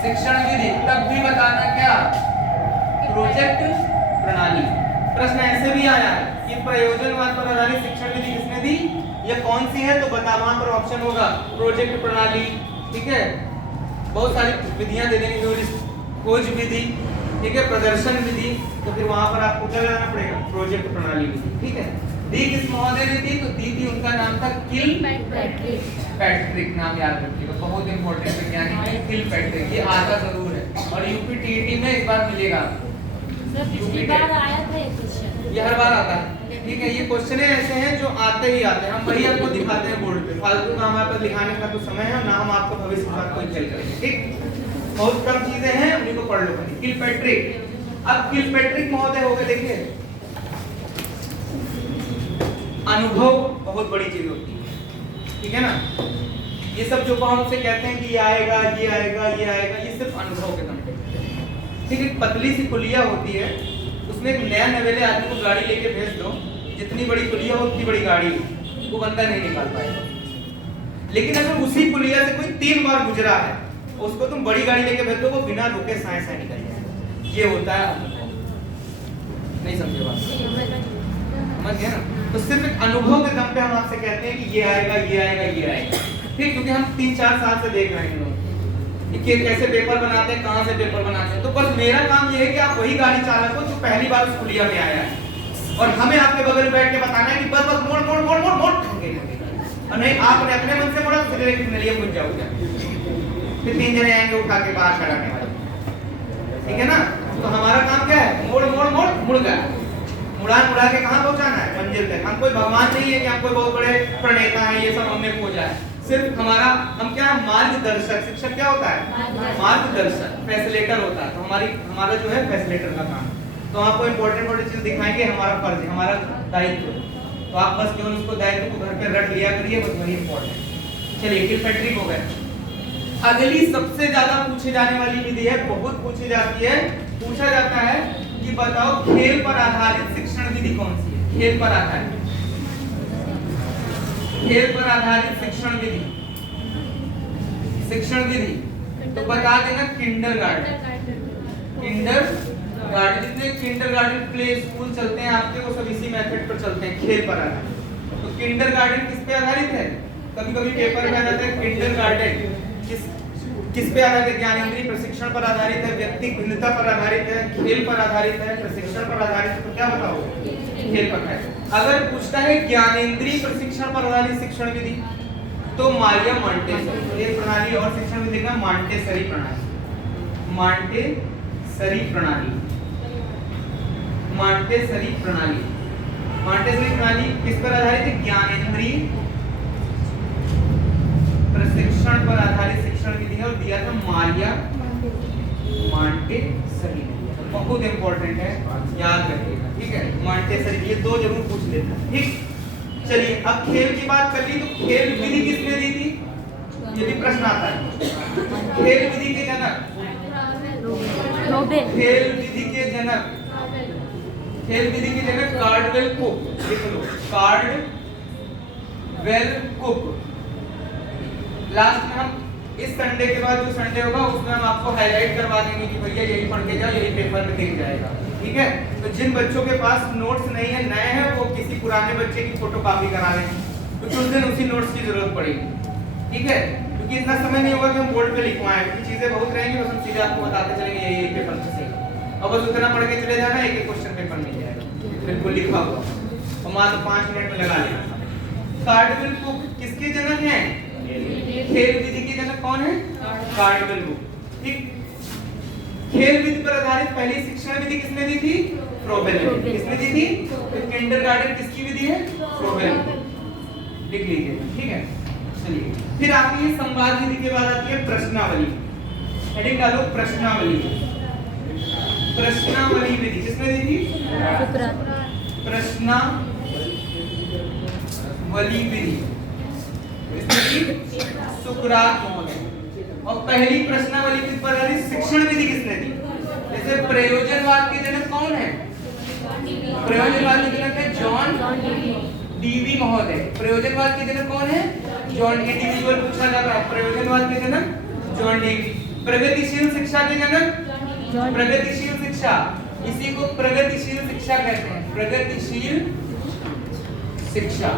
शिक्षण विधि तब भी बताना क्या? प्रोजेक्ट प्रणाली। प्रश्न ऐसे भी आया है कि प्रयोजनवाद पर आधारित शिक्षण विधि किसने दी, यह कौन सी है? तो बता, वहां पर ऑप्शन होगा प्रोजेक्ट प्रणाली, ठीक है। बहुत सारी विधियां दे देंगे, खोज विधि, ठीक है, प्रदर्शन विधि, तो फिर वहां पर आपको क्या लगाना पड़ेगा? प्रोजेक्ट प्रणाली विधि, ठीक है। दी किस महोदय ने दी? तो दी थी, उनका नाम था किलपैट्रिक, नाम याद रखिएगा, बहुत इंपॉर्टेंट वैज्ञानिक है किलपैट्रिक, ये आता जरूर है और यूपी टीईटी में इस बार मिलेगा। पिछली बार आया था ये क्वेश्चन, ये हर बार आता है, ठीक है। ये क्वेश्चन ऐसे हैं जो आते ही आते हैं, हम वही आपको दिखाते हैं बोर्ड पे, फालतू का हमारे पास लिखाने का तो समय है ना, हम आपको भविष्य की बात कोई खेल करेंगे, ठीक। बहुत कम चीजें हैं, उन्हीं को पढ़ लो। किलपैट्रिक, अब किलपैट्रिक महोदय हो गए, देखिए अनुभव बहुत बड़ी चीज होती है, ठीक है ना। ये सब जो हमसे कहते हैं कि ये आएगा, ये आएगा, ये आएगा, ये सिर्फ अनुभव के दम पे, ठीक है। पतली सी पुलिया होती है, उसमें एक नया नवेले आदमी को गाड़ी लेके भेज दो, जितनी बड़ी पुलिया हो उतनी बड़ी गाड़ी, वो बंदा नहीं निकाल पाएगा। लेकिन अगर उसी पुलिया से कोई 3 बार गुजरा है, उसको तुम बड़ी गाड़ी लेके भेज दो, वो बिना रुके साए साए निकल जाएगा। ये होता है अनुभव। नहीं समझे बात? समझ गए ना? तो सिर्फ एक अनुभव के दम पे हम आपसे कहते हैं कि ये आएगा, ये आएगा, ये आएगा, ठीक। क्योंकि हम 3-4 साल से देख रहे हैं लोग कि कैसे पेपर बनाते हैं, कहां से पेपर बनाते हैं। तो बस मेरा काम ये है कि आप वही गाड़ी चालक हो जो पहली बार उस पुलिया में आया है, और हमें आपके बगल बैठ के बताना है कि बस बस मोड़ मोड़ मोड़ मोड़ मोड़, और नहीं आपने अपने मन से मोड़ा तो सिगरेट नलिया बुझ जाओगे, फिर 3 जने आएंगे उठा के बाहर कराने वाले, ठीक है ना। तो हमारा काम क्या है? मोड़ मोड़ मोड़ मुड़ गया, मुड़ा के कहां पहुंचाना है? मंजिल तक। हम कोई भगवान नहीं है कि हम कोई बहुत बड़े प्रणेता हैं, ये सब हमने खोजा है। सिर्फ हमारा हम क्या है, मार्गदर्शक। शिक्षक क्या होता है? मार्गदर्शक, फैसिलिटेटर होता है। तो हमारा जो है फैसिलिटेटर का काम। तो आपको इंपॉर्टेंट चीज दिखाएंगे, हमारा फर्ज है, हमारा दायित्व है। तो आप बस केवल उसको दायित्व को घर पे रट लिया करिए, बस वही इंपॉर्टेंट। चलिए किलपैट्रिक हो गए। अगली सबसे ज्यादा पूछे जाने वाली विधि है, बहुत पूछी जाती है। पूछा जाता है कि बताओ खेल पर आधारित शिक्षण विधि कौन सी है? खेल पर आधारित, खेल पर आधारित शिक्षण विधि, शिक्षण विधि तो बता देना किंडरगार्टन। किंडरगार्टन, जितने किंडरगार्टन प्ले स्कूल चलते हैं आपके, वो सब इसी मेथड पर चलते हैं, खेल पर आधारित। तो किंडरगार्टन किस पे आधारित है? कभी कभी पेपर में आ जाता है किंडरगार्टन किस पे आधारित है? ज्ञानेंद्रिय प्रशिक्षण पर आधारित है, व्यक्ति भिन्नता पर आधारित है, खेल पर आधारित है, प्रशिक्षण पर आधारित है। तो क्या बताओ? खेल पर है। अगर पूछता है ज्ञानेंद्रिय प्रशिक्षण पर आधारित शिक्षण विधि, तो मारिया मॉन्टेसरी एक प्रणाली और शिक्षण विधि का मॉन्टेसरी प्रणाली। मॉन्टेसरी प्रणाली, मॉन्टेसरी प्रणाली, मॉन्टेसरी प्रणाली किस पर आधारित है? ज्ञानेंद्रिय प्रशिक्षण पर आधारित शिक्षण विधि है, और दिया था मारिया मॉन्टेसरी। बहुत इंपॉर्टेंट है, याद रखिएगा, ठीक है? मॉन्टेसरी, ये दो जरूर पूछ लेते हैं, ठीक? चलिए अब खेल की बात कर ली, तो खेल विधि किसने दी थी? ये भी प्रश्न आता है। खेल विधि के जनक, खेल विधि के जनक, खेल विधि के जनक कार्डवेल कुक। लिख लो, कार्डवेल कुक। लास्ट में हम इस संडे के बाद जो संडे होगा उसमें हम आपको हाईलाइट करवा देंगे कि भैया यही पढ़ के जाओ, यही पेपर में दिख जाएगा, ठीक है? तो जिन बच्चों के पास नोट्स नहीं है, नए हैं, वो किसी पुराने बच्चे की फोटोकॉपी करा लें, क्योंकि उस दिन उसी नोट्स की जरूरत पड़ेगी, ठीक है? क्योंकि इतना समय नहीं होगा कि हम बोर्ड पे लिखवाएं, क्योंकि चीजें बहुत रहेंगी, बस हम सीधे आपको बताते चलेंगे यही पेपर से सही। अब बस उतना पढ़ के चले जाना, एक क्वेश्चन पेपर मिल जाएगा बिल्कुल लिखा हुआ, और मात्र 5 मिनट में लगा लेना। कार्डवेल कुक किसके जनक हैं? खेल विधि के जनक कौन है? कार्डवेल कुक, ठीक? खेल विधि पर आधारित पहली शिक्षण विधि किसने दी थी? फ्रोबेल ने। किसने दी थी? तो किंडरगार्टन किसकी विधि है? फ्रोबेल। लिख लीजिए, ठीक है? चलिए फिर आती है संवाद विधि के बाद आती है प्रश्नावली। हेडिंग डालो प्रश्नावली। प्रश्नावली विधि किसने दी थी? प्रश्नावली विधि सुकरात महोदय। और पहली प्रश्नावली विधि पर आधारित शिक्षण विधि किसने दी? जैसे प्रयोजनवाद के जनक कौन है? प्रयोजनवाद के जनक है जॉन डीवी महोदय। प्रयोजनवाद के जनक कौन है? जॉन। इंडिविजुअल पूछा जाता है, प्रयोजनवाद के जनक जॉन डीवी। प्रगतिशील शिक्षा के जनक? प्रगतिशील शिक्षा, इसी को प्रगतिशील शिक्षा कहते हैं, प्रगतिशील शिक्षा।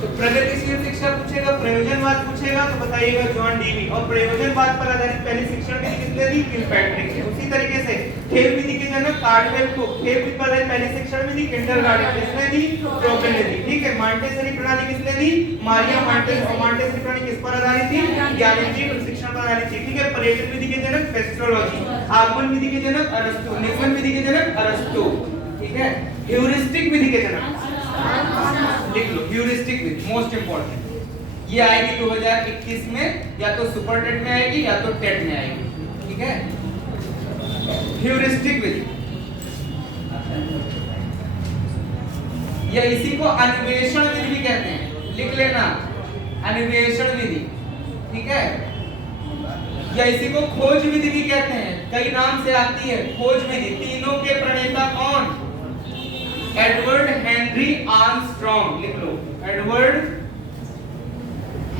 तो प्रगतिशील शिक्षा पूछेगा, प्रयोजनवाद पूछेगा, तो बताइएगा जॉन डीवी। और प्रयोजनवाद पर आधारित पहली शिक्षण विधि किसने दी? किलपैट्रिक ने। उसी तरीके से खेल विधि के जनक कार्डवेल कुक। खेल विधि पर आधारित पहली शिक्षण विधि किंडरगार्टन किसने दी? फ्रोबेल ने दी, ठीक है? मॉन्टेसरी प्रणाली किसने दी? मारिया मॉन्टेसरी। मॉन्टेसरी प्रणाली किस पर आधारित थी? ज्ञानेंद्रिय प्रशिक्षण पर आधारित थी, ठीक है? पर्यटन विधि के जनक पेस्ट्रोलॉजी। आगमन विधि के जनक अरस्तु। निगमन विधि के जनक अरस्तु, ठीक है? ह्यूरिस्टिक विधि के जनक लिख लो, ह्यूरिस्टिक विधि मोस्ट इंपॉर्टेंट। ये आएगी 2021 में, या तो सुपर टेट में आएगी या तो टेट में आएगी, ठीक है? ह्यूरिस्टिक विधि, या इसी को अन्वेषण विधि भी कहते हैं, लिख लेना, अन्वेषण विधि, ठीक है? या इसी को खोज विधि भी कहते हैं, कई नाम से आती है खोज विधि। तीनों के प्रणेता कौन? Edward Henry Armstrong. लिख लो, एडवर्ड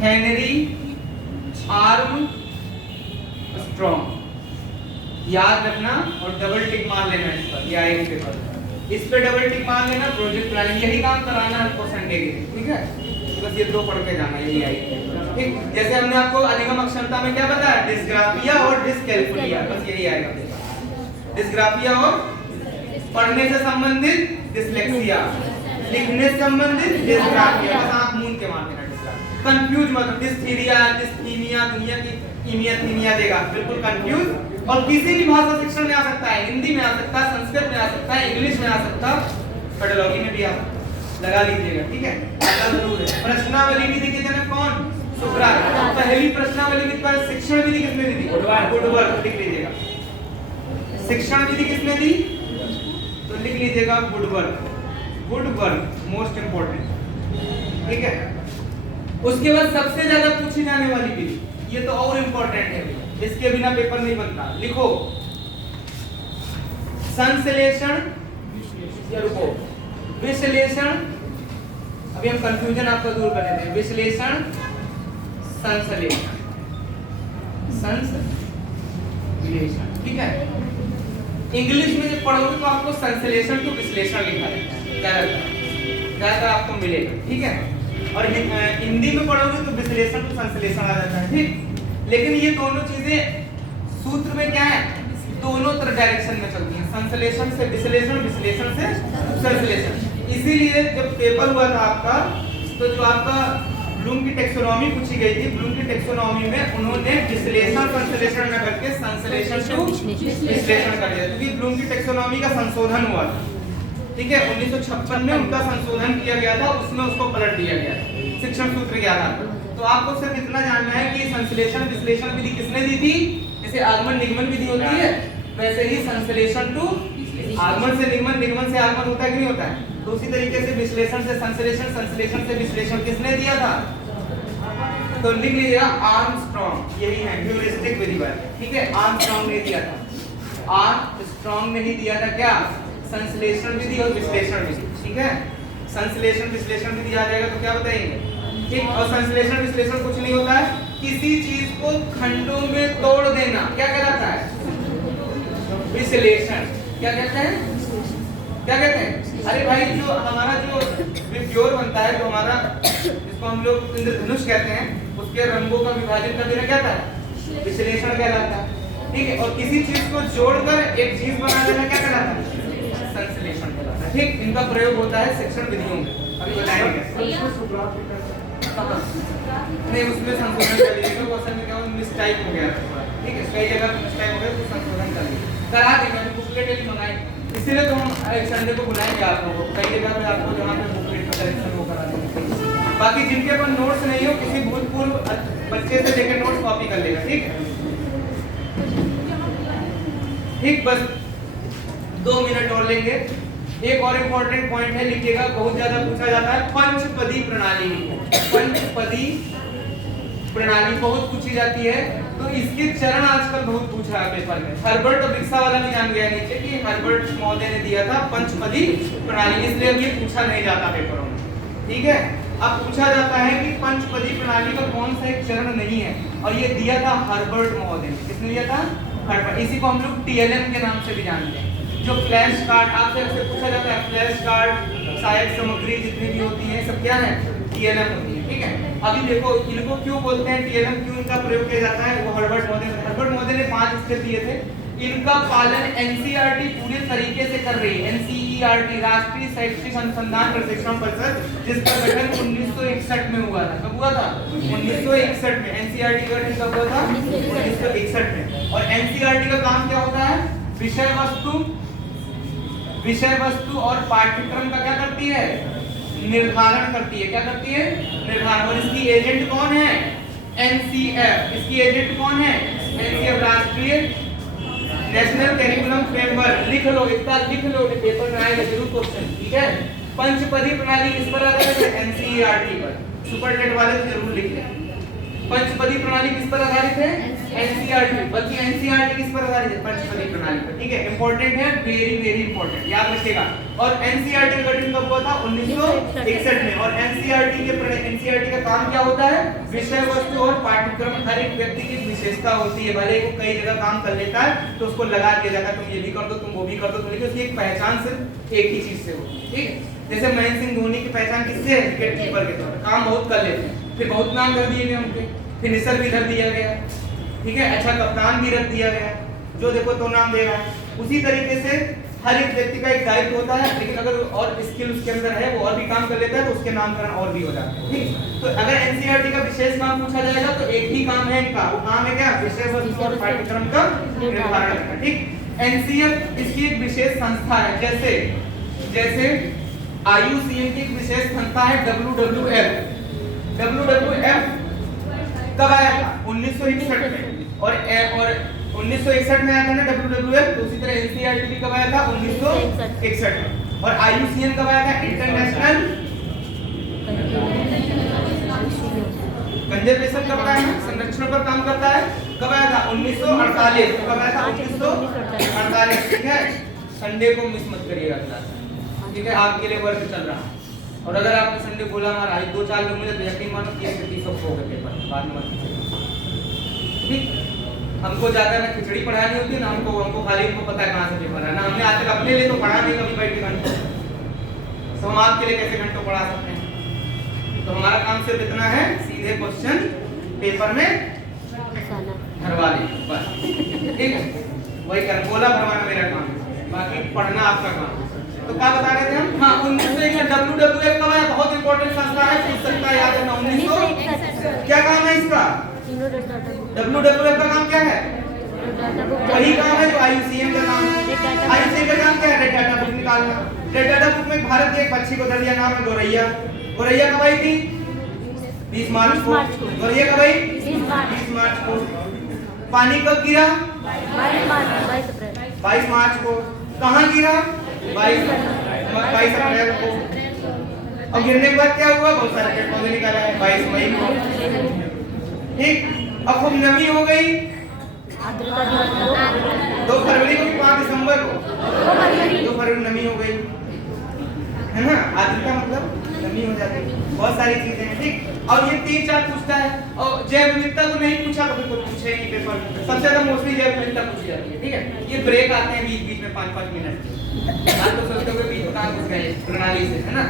हेनरी आर्मस्ट्रॉन्ग, याद रखना और डबल टिक मार लेना इस पर, ये आएगी पेपर। इस पे डबल टिक मार लेना, प्रोजेक्ट प्लानिंग यही काम कराना है आपको संडे के दिन, ठीक है? तो बस ये दो पढ़ के जाना, यही आएगी, ठीक? जैसे हमने आपको अधिगम अक्षमता में क्या बताया? डिस्ग्राफिया और डिस्कैल्कुलिया, बस यही आएगा पेपर। डिस्ग्राफिया और पढ़ने से संबंधित डिस्लेक्सिया, लिखने से संबंधित डिस्ग्राफिया, बस आंख मूंद के मार देना डिस्ग्राफिया। कंफ्यूज मत, डिस्थीरिया, डिस्थीनिया, दुनिया की इमियथीनिया देगा, बिल्कुल कंफ्यूज। और किसी भी भाषा शिक्षण में आ सकता है, हिंदी में आ सकता है, संस्कृत में आ सकता है, इंग्लिश में आ सकता है, पेडोलॉजी में भी आ सकता है, लगा लीजिएगा, ठीक है? आता जरूर है। प्रश्नावली विधि के जनक कौन? सुकरात। पहली प्रश्नावली के पास शिक्षण विधि किसने दी थी? वुडवर्थ। लिख लीजिएगा, शिक्षण विधि किसने दी? तो लिख लीजिएगा वुडवर्थ। वुडवर्थ मोस्ट इंपॉर्टेंट, ठीक है। उसके बाद सबसे ज्यादा पूछी जाने वाली विधि, ये तो और इंपॉर्टेंट है, इसके बिना पेपर नहीं बनता। लिखो, संश्लेषण या रुको, विश्लेषण। अभी हम कंफ्यूजन आपका दूर कर देते हैं। विश्लेषण, संश्लेषण, संश्लेषण, ठीक है। इंग्लिश में जब पढ़ोगे तो आपको संश्लेषण को विश्लेषण लिखा रहता है, ज्यादा आपको मिलेगा, ठीक है। और हिंदी में पढ़ोगे तो विश्लेषण तो संश्लेषण आ जाता है, ठीक। लेकिन ये दोनों चीजें सूत्र में क्या है, दोनों तरह डायरेक्शन में चलती हैं, संश्लेषण से विश्लेषण, विश्लेषण से संश्लेषण। इसीलिए जब पेपर हुआ था आपका, तो जो आपका ब्लूम की टैक्सोनॉमी पूछी गई थी, ब्लूम की टैक्सोनॉमी में उन्होंने विश्लेषण संश्लेषण न करके संश्लेषण को विश्लेषण कर दिया, क्योंकि ब्लूम की टैक्सोनॉमी का संशोधन हुआ था, ठीक है। 1956 में उनका संशोधन किया गया था, उसमें उसको पलट दिया गया शिक्षण सूत्र के आधार पर। तो आपको सिर्फ इतना जानना है कि संश्लेषण विश्लेषण विधि किसने दी थी। जैसे आगमन निगमन विधि होती है, वैसे ही संश्लेषण टू आगमन से निगमन, निगमन से आगमन होता है कि नहीं होता है। तो उसी तरीके से विश्लेषण से संश्लेषण, संश्लेषण से विश्लेषण किसने दिया था? तो लिख लीजिएगा आर्मस्ट्रॉन्ग, यही है ह्यूरिस्टिक विधि वाली, ठीक है। आर्मस्ट्रॉन्ग ने दिया था, आर्मस्ट्रॉन्ग ने ही दिया था क्या? संश्लेषण विधि और विश्लेषण विधि, ठीक है। संश्लेषण विश्लेषण विधि आ जाएगा तो क्या बताएंगे, ठीक। और संश्लेषण विश्लेषण कुछ नहीं होता है, किसी चीज को खंडों में तोड़ देना, क्या कहलाता है? विश्लेषण। क्या कहते हैं? क्या कहते हैं? अरे भाई, जो हमारा जो विप्योर बनता है, जो हमारा जिसको हम लोग इंद्रधनुष कहते हैं, उसके रंगों का विभाजन कर देना क्या था? विश्लेषण कहलाता है, ठीक है। और किसी चीज को जोड़कर एक चीज बना देना क्या कहलाता है? संश्लेषण कहलाता है, ठीक। इनका प्रयोग होता है शिक्षण विधियों में, अभी बताएंगे। नहीं, उसमें संशोधन कर लीजिएगा, क्वेश्चन में क्या हो मिसटाइप हो गया था, ठीक है। कई जगह पे मिसटाइप हो गया तो संशोधन कर लीजिए, करा देंगे। अभी बुकलेट ही मंगाए, इसीलिए तो हम एक संडे को बुलाएंगे आप लोगों को। कई जगह पे आपको जहाँ पे बुकलेट का करेक्शन वो करा देंगे। बाकी जिनके पास नोट्स नहीं हो, किसी भूतपूर्व बच्चे से लेकर नोट्स कॉपी कर लेगा, ठीक है, ठीक। बस 2 मिनट और लेंगे। एक और इम्पोर्टेंट पॉइंट है, लिखिएगा, बहुत ज्यादा पूछा जाता है, पंचपदी प्रणाली। पंचपदी प्रणाली बहुत पूछी जाती है, तो इसके चरण आजकल बहुत पूछा है पेपर में। हर्बर्ट और विक्सा वाला भी जान गया नीचे कि हर्बर्ट महोदय ने दिया था पंचपदी प्रणाली, इसलिए अब ये पूछा नहीं जाता पेपरों में, ठीक है। अब पूछा जाता है कि पंचपदी प्रणाली का कौन सा एक चरण नहीं है, और ये दिया था हर्बर्ट महोदय ने। किसने दिया था? हर्बर्ट। इसी को हम लोग TLM के नाम से भी जानते हैं। जो फ्लैश कार्ड आपसे अक्सर पूछा जाता है, फ्लैश कार्ड, सहायक सामग्री जितनी भी होती है, सब क्या है? TLM होती है, ठीक है। अभी देखो, इनको क्यों बोलते हैं TLM, क्यों इनका प्रयोग किया जाता है? वो हर्बर्ट महोदय ने 5 स्टेप दिए थे। इनका पालन NCERT पूरे तरीके से कर रही है। NCERT राष्ट्रीय शैक्षिक अनुसंधान प्रशिक्षण परिषद, जिसका गठन 1961 में हुआ था। कब हुआ था? 1961 में। NCERT का गठन कब हुआ था? 1961 में। और NCERT का काम क्या होता है? विषय वस्तु और पाठ्यक्रम का क्या करती है? निर्धारण करती है। क्या करती है? निर्धारण। और इसकी एजेंट कौन है? NCF। इसकी एजेंट कौन है? NCF, राष्ट्रीय नेशनल करिकुलम फ्रेमवर्क। लिख लो, इतना लिख लो, पेपर में आएगा जरूर क्वेश्चन, ठीक है। पंचपदी प्रणाली किस पर आधारित है? NCERT पर। सुपरटेट वाले तो जरूर लिख लें। पंचपदी प्रणाली किस पर आधारित है? NCERT। बल्कि NCERT किस पर आधारित है? पंचपदी प्रणाली पर, ठीक है। इंपॉर्टेंट है, वेरी वेरी इंपॉर्टेंट, याद रखिएगा। और NCERT का गठन कब हुआ था? 1961 में। और NCERT का काम क्या होता है? विषय वस्तु और पाठ्यक्रम, हर एक व्यक्ति की विशेषता होती है। भले वो कई जगह काम कर लेता है तो उसको लगा दिया जाता है, तुम ये भी कर दो, तुम वो भी कर दो, लेकिन उसकी एक पहचान सिर्फ एक ही चीज से होती है, ठीक है। जैसे महेंद्र सिंह धोनी की पहचान किससे है? विकेट कीपर के तौर पर। काम बहुत कर लेते हैं, फिर बहुत नाम कर दिए गए उनके, फिनिशर भी रख दिया गया, ठीक है। अच्छा कप्तान भी रख दिया गया, जो देखो तो नाम दे रहा है। उसी तरीके से हर एक व्यक्ति का एक दायित्व होता है, लेकिन अगर और स्किल उसके अंदर है, वो और भी काम कर लेता है, तो उसके नामकरण और भी हो जाता है, ठीक। तो अगर NCERT का विशेष काम पूछा जाएगा तो एक ही काम है इनका, वो काम है क्या? विषय वस्तु और पाठ्यक्रम का निर्धारण करना, ठीक। NCF इसकी एक विशेष संस्था है, जैसे IUCN की एक विशेष संस्था है WWF। WWF कब आया था? 1961 में। और 1961 में आया था ना WWF। तो उसी तरह NCERT भी कब आया था? 1961 में। और IUCN कब आया था? इंटरनेशनल कंजर्वेशन कब आया है? संरक्षण पर काम करता है। कब आया था? 1948। कब आया था? 1948। ठीक है, संडे को मिस मत करिएगा क्लास, ठीक है? आपके लिए वर्क चल रहा है। और अगर आपने संडे बोला हमारा आज 2-4 लोग मिले तो यकीन मानो कि 1 सब हो गए पेपर बाद में मत कीजिएगा, ठीक? हमको ज्यादा ना खिचड़ी पढ़ानी होती है ना, हमको खाली हमको पता है कहाँ से पेपर है ना। हमने आज तक अपने लिए तो पढ़ा नहीं कभी बैठ के घंटों, तो हम आपके लिए कैसे घंटों पढ़ा सकते हैं? तो हमारा काम सिर्फ इतना है, सीधे क्वेश्चन पेपर में भरवा दें बस, ठीक है? वही कर बोला भरवाना मेरा काम, बाकी पढ़ना आपका काम। तो क्या बता रहे थे हम? हाँ, 1961 WWF कब आया? बहुत इंपॉर्टेंट संस्था है, पूछ सकता है, याद रखना। 1900 क्या काम है इसका? WWF का काम क्या है? वही काम है जो IUCN का काम है। IUCN का काम क्या है? रेड डाटा बुक निकालना। रेड डाटा बुक में भारत के एक पक्षी को दर दिया, नाम है गौरैया। गौरैया कब आई थी? 20 मार्च को। गौरैया कब आई? 20 मार्च को। पानी कब गिरा? 22 मार्च को। कहाँ गिरा? 22 अप्रैल को। और गिरने के बाद क्या हुआ? बहुत सारे पेड़ पौधे निकाला है 22 मई को, ठीक? अब खूब नमी हो गई 2 फरवरी को, 5 दिसंबर को। 2 फरवरी नमी हो गई, है ना? आर्द्रता मतलब नमी हो जाती है। बहुत सारी चीजें हैं, ठीक? और ये 3-4 पूछता है। और जैव विविधता को नहीं पूछा, कभी कोई पूछे नहीं पेपर। सबसे ज्यादा मोस्टली जैव विविधता पूछी जाती है, ठीक है? ये ब्रेक आते हैं बीच में 5-5 मिनट। आप तो सोचते हो बीच में कहाँ घुस गए प्रणाली से, है ना?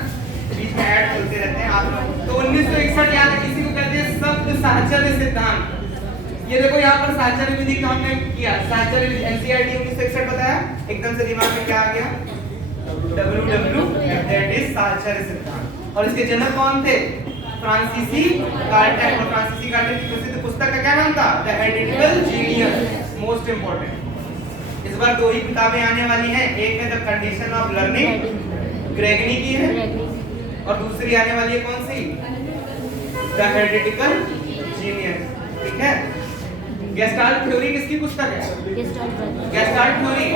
बीच में ऐड चलते रहते हैं आप लोग। तो 1961 याद है, किसी को कहते हैं शब्द साहचर्य सिद्धांत। ये देखो यहाँ पर साहचर्य विधि का हमने किया। साहचर्य विधि NCERT 1961 बताया, एकदम से दिमाग में क्या आ गया? WWF, दैट इज साहचर्य सिद्धांत। और इसके जनक कौन थे? फ्रांसीसी गाल्टन। और फ्रांसीसी गाल्टन की प्रसिद्ध पुस्तक का क्या नाम था? The hereditary genius. Most important. इस बार 2 ही किताबें आने वाली हैं, एक है द कंडीशन ऑफ लर्निंग, ग्रेगनी की है, और दूसरी आने वाली है कौन सी? द हेरेडिटल जीनियस, ठीक है? गेस्टाल्ट थ्योरी किसकी पुस्तक है? गेस्टाल्ट थ्योरी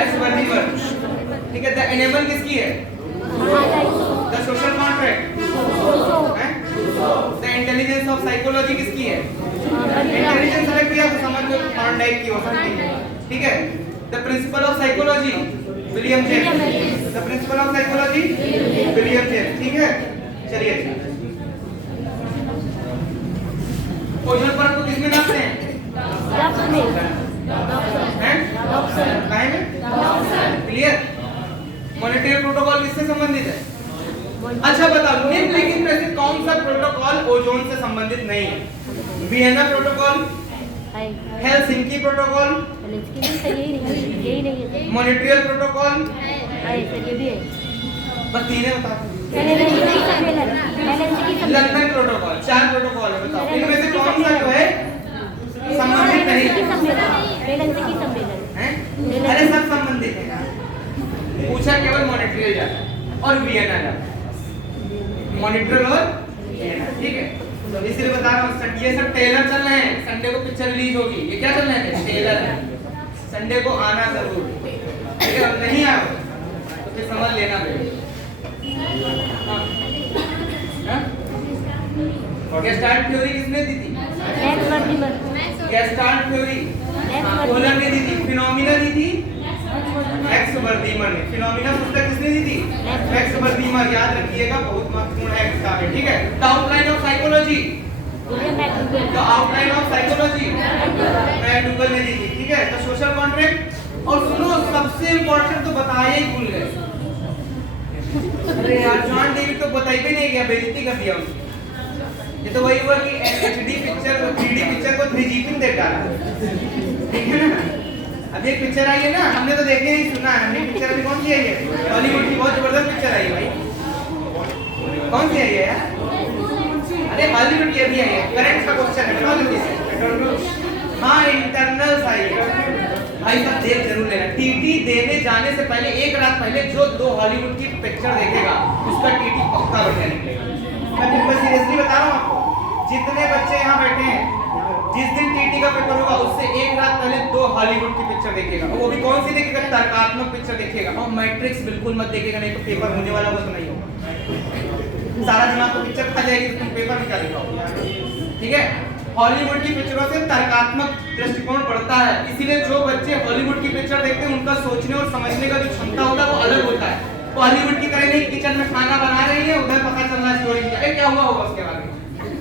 एक्स वर्निकर, ठीक है? द एनेबल किसकी है? The social contract, the intelligence of psychology किसकी है? इंटेलिजेंस सेलेक्ट किया तो समझ लो थॉर्नडाइक की हो सकती है, ठीक है? The principle of psychology William James. The principle of psychology William James, ठीक है? चलिए, ओजोन परत को किसमें नापते हैं? क्लियर? मॉनिटरी प्रोटोकॉल किससे संबंधित है? अच्छा बताओ, निम्नलिखित में से कौन सा प्रोटोकॉल ओजोन से संबंधित नहीं है? Vienna protocol, Helsinki protocol, Montreal protocol, बस 3 है, बताओ। लंदन प्रोटोकॉल, 4 प्रोटोकॉल है, बताओ इनमें से कौन सा जो है संबंधित नहीं है? अरे सब संबंधित है, पूछा केवल मॉनिट्रियल जाता और वियना जाता, मॉनिट्रियल और वियना, ठीक है? तो इसलिए बता रहा हूँ, ये सब ट्रेलर चल रहे हैं, संडे को पिक्चर रिलीज होगी। ये क्या चल रहे हैं? ट्रेलर। संडे को आना जरूर, ठीक है? नहीं आओ तो फिर समझ लेना पड़ेगा। गेस्टाल्ट थ्योरी किसने दी थी? गेस्टाल्ट थ्योरी कोहलर ने दी थी। फिनोमिना दी थी एक्स वर्दीमर ने। फिनोमिना पुस्तक किसने दी थी? एक्स वर्दीमर। याद रखिएगा, बहुत महत्वपूर्ण है किताब है, ठीक है? The outline of psychology, the outline of psychology McDougall ने दी थी, ठीक है? The social contract. और सुनो, सबसे इंपॉर्टेंट तो बताया ही भूल गए। अरे यार, जॉन डेविड तो बताई भी नहीं गया, बेइज्जती कर दिया उसने। ये तो वही हुआ कि HD पिक्चर 3D पिक्चर को 3G में देख डाला, ठीक है ना? अभी एक पिक्चर आई है ना, हमने तो देखने नहीं सुना है। हमने पिक्चर अभी कौन सी आई है? हॉलीवुड की बहुत जबरदस्त पिक्चर आई है भाई। कौन सी आई है यार? अरे हॉलीवुड की अभी आई है। करंट का क्वेश्चन है, बताओ जल्दी। हाँ, इंटरनल्स आई है भाई, सब देख जरूर लेना। TT देने जाने से पहले, एक रात पहले जो 2 हॉलीवुड की पिक्चर देखेगा उसका TT पक्का बढ़िया निकलेगा। मैं सीरियसली बता रहा हूँ आपको, जितने बच्चे यहाँ बैठे हैं, जिस दिन टीटी का पेपर होगा उससे एक रात पहले 2 हॉलीवुड की पिक्चर देखेगा, और वो भी कौन सी देखेगा? तर्कात्मक पिक्चर देखेगा, और मैट्रिक्स बिल्कुल मत देखेगा, नहीं तो पेपर होने वाला वो तो नहीं होगा। सारा दिमाग को पिक्चर खा जाएगी तो तुम पेपर निकाल पाओगे। ठीक है, हॉलीवुड की पिक्चरों से तर्कात्मक दृष्टिकोण बढ़ता है, इसीलिए जो बच्चे हॉलीवुड की पिक्चर देखते हैं उनका सोचने और समझने का जो क्षमता होता है वो अलग होता है। हॉलीवुड की तरह नहीं, किचन में खाना बना रही है, उधर पता चल रहा है स्टोरी क्या हुआ होगा उसके बारे में,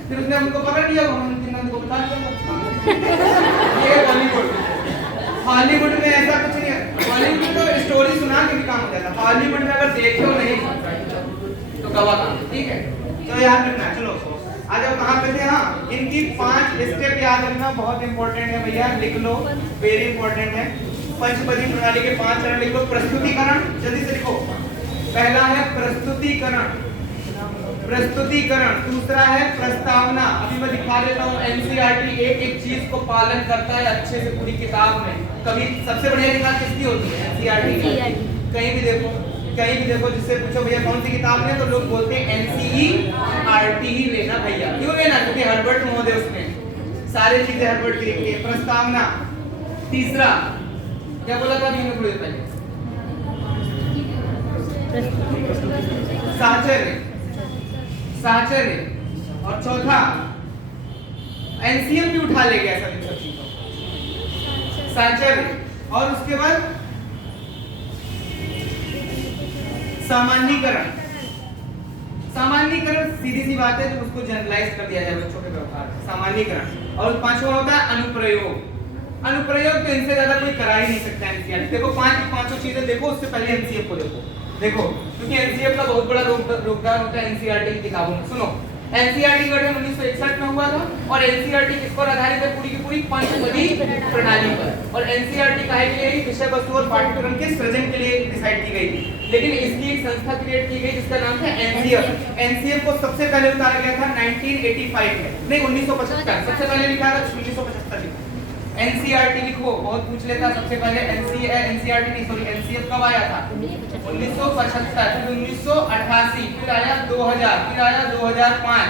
फिर उसने हमको पकड़ लिया, हमको बता दिया। ये हॉलीवुड में ऐसा कुछ नहीं है। हॉलीवुड में तो स्टोरी सुना के भी काम हो जाता है, हॉलीवुड में अगर देखे हो नहीं तो गवा काम। ठीक है, तो याद रखना। चलो आ जाओ, कहाँ पे थे? हाँ, इनकी 5 स्टेप याद रखना, बहुत इंपॉर्टेंट है भैया, लिख लो, वेरी इंपॉर्टेंट है। पंचपदी प्रणाली के 5 चरण लिख लो। प्रस्तुतिकरण, जल्दी से लिखो। पहला है प्रस्तुतिकरण, प्रस्तुतिकरण। दूसरा है प्रस्तावना। अभी मैं दिखा देता हूँ, एनसीईआरटी एक चीज को पालन करता है अच्छे से पूरी किताब में। कभी सबसे बढ़िया किताब किसकी होती है? एनसीईआरटी की। कहीं भी देखो, जिससे पूछो भैया कौन सी किताब है, तो लोग बोलते हैं एनसीईआरटी ही लेना भैया। क्यों लेना? क्योंकि हर्बर्ट महोदय उसमें सारी चीजें हर्बर्ट की लिखी है। प्रस्तावना। तीसरा क्या बोला था अभी थोड़ी देर पहले? साहचर्य। और चौथा एनसीएम भी उठा ले गया सब चीजों। साहचर्य, और उसके बाद सामान्यीकरण। सामान्यीकरण सीधी सी बात है, जब उसको जनरलाइज कर दिया जाए बच्चों के व्यवहार। सामान्यीकरण। और पांचवा होता है अनुप्रयोग। अनुप्रयोग तो इनसे ज्यादा कोई करा ही नहीं सकता एनसीईआरटी। देखो पांचों चीजें देखो, उससे पहले एनसीएफ को देखो, क्योंकि एनसीएफ का बहुत बड़ा योगदान होता है एनसीईआरटी की किताबों में। सुनो, एनसीईआरटी का गठन 1961 में हुआ था, और एनसीईआरटी किस पर आधारित है? पूरी की पूरी पंचपदी प्रणाली पर। और एनसीईआरटी काहे के लिए? विषय वस्तु और पाठ्यक्रम के सृजन के लिए डिसाइड की गई थी। लेकिन इसकी एक संस्था क्रिएट की गई जिसका नाम था एनसीएफ। एनसीएफ को सबसे पहले उतारा गया था 1985 में, नहीं 1975। सबसे पहले लिखा था 1975। एनसीईआरटी लिखो, बहुत पूछ लेता सबसे पहले। एनसीईआरटी नहीं, सॉरी, एनसीएफ कब आया था? 1975, फिर 1988, फिर आया 2000, फिर आया 2005।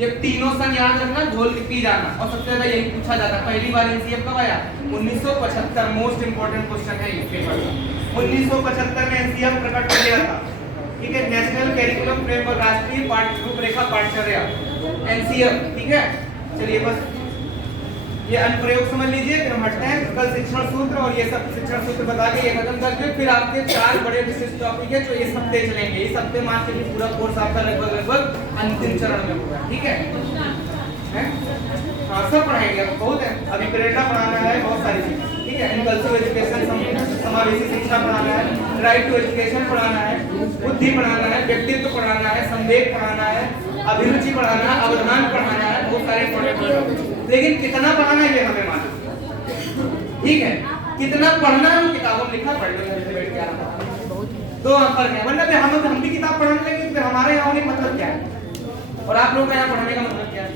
ये तीनों सन याद रखना, ढोल के पी जाना। और सबसे ज्यादा यही पूछा जाता है, पहली बार एनसीएफ कब आया? 1975। मोस्ट इंपोर्टेंट क्वेश्चन है ये पेपर का। 1975 में एनसीएफ प्रकट कर दिया था। ठीक है, नेशनल करिकुलम फ्रेमवर्क, राष्ट्रीय पाठ्य रूपरेखा पाठ्यचर्या, एनसीएफ। ठीक है, चलिए बस ये अनुप्रयोग समझ लीजिए, फिर हम हटते हैं। कल शिक्षण सूत्र और ये सब शिक्षण सूत्र बता के ये खत्म करके फिर आपके 4 बड़े विशिष्ट टॉपिक है जो इस हफ्ते चलेंगे। इस हफ्ते मान के पूरा कोर्स आपका लगभग अंतिम चरण में होगा। ठीक है, हाँ सब पढ़ाएंगे, बहुत है। अभी प्रेरणा पढ़ाना है, बहुत सारी चीजें। ठीक है, इनकल्सिव एजुकेशन, समावेशी शिक्षा पढ़ाना है, राइट टू एजुकेशन पढ़ाना है, बुद्धि पढ़ाना है, व्यक्तित्व पढ़ाना है, संवेग पढ़ाना है, अभिरुचि पढ़ाना है, अवधान पढ़ाना है, बहुत सारे इंपॉर्टेंट। लेकिन कितना पढ़ाना है ये हमें मालूम। ठीक है, कितना पढ़ना है वो किताबों में लिखा, पढ़ लो बैठ के आराम। दो फर्क है, वरना हम भी किताब पढ़ने लगे तो हमारे यहाँ होने का मतलब क्या है, और आप लोगों का यहाँ पढ़ने का मतलब क्या है?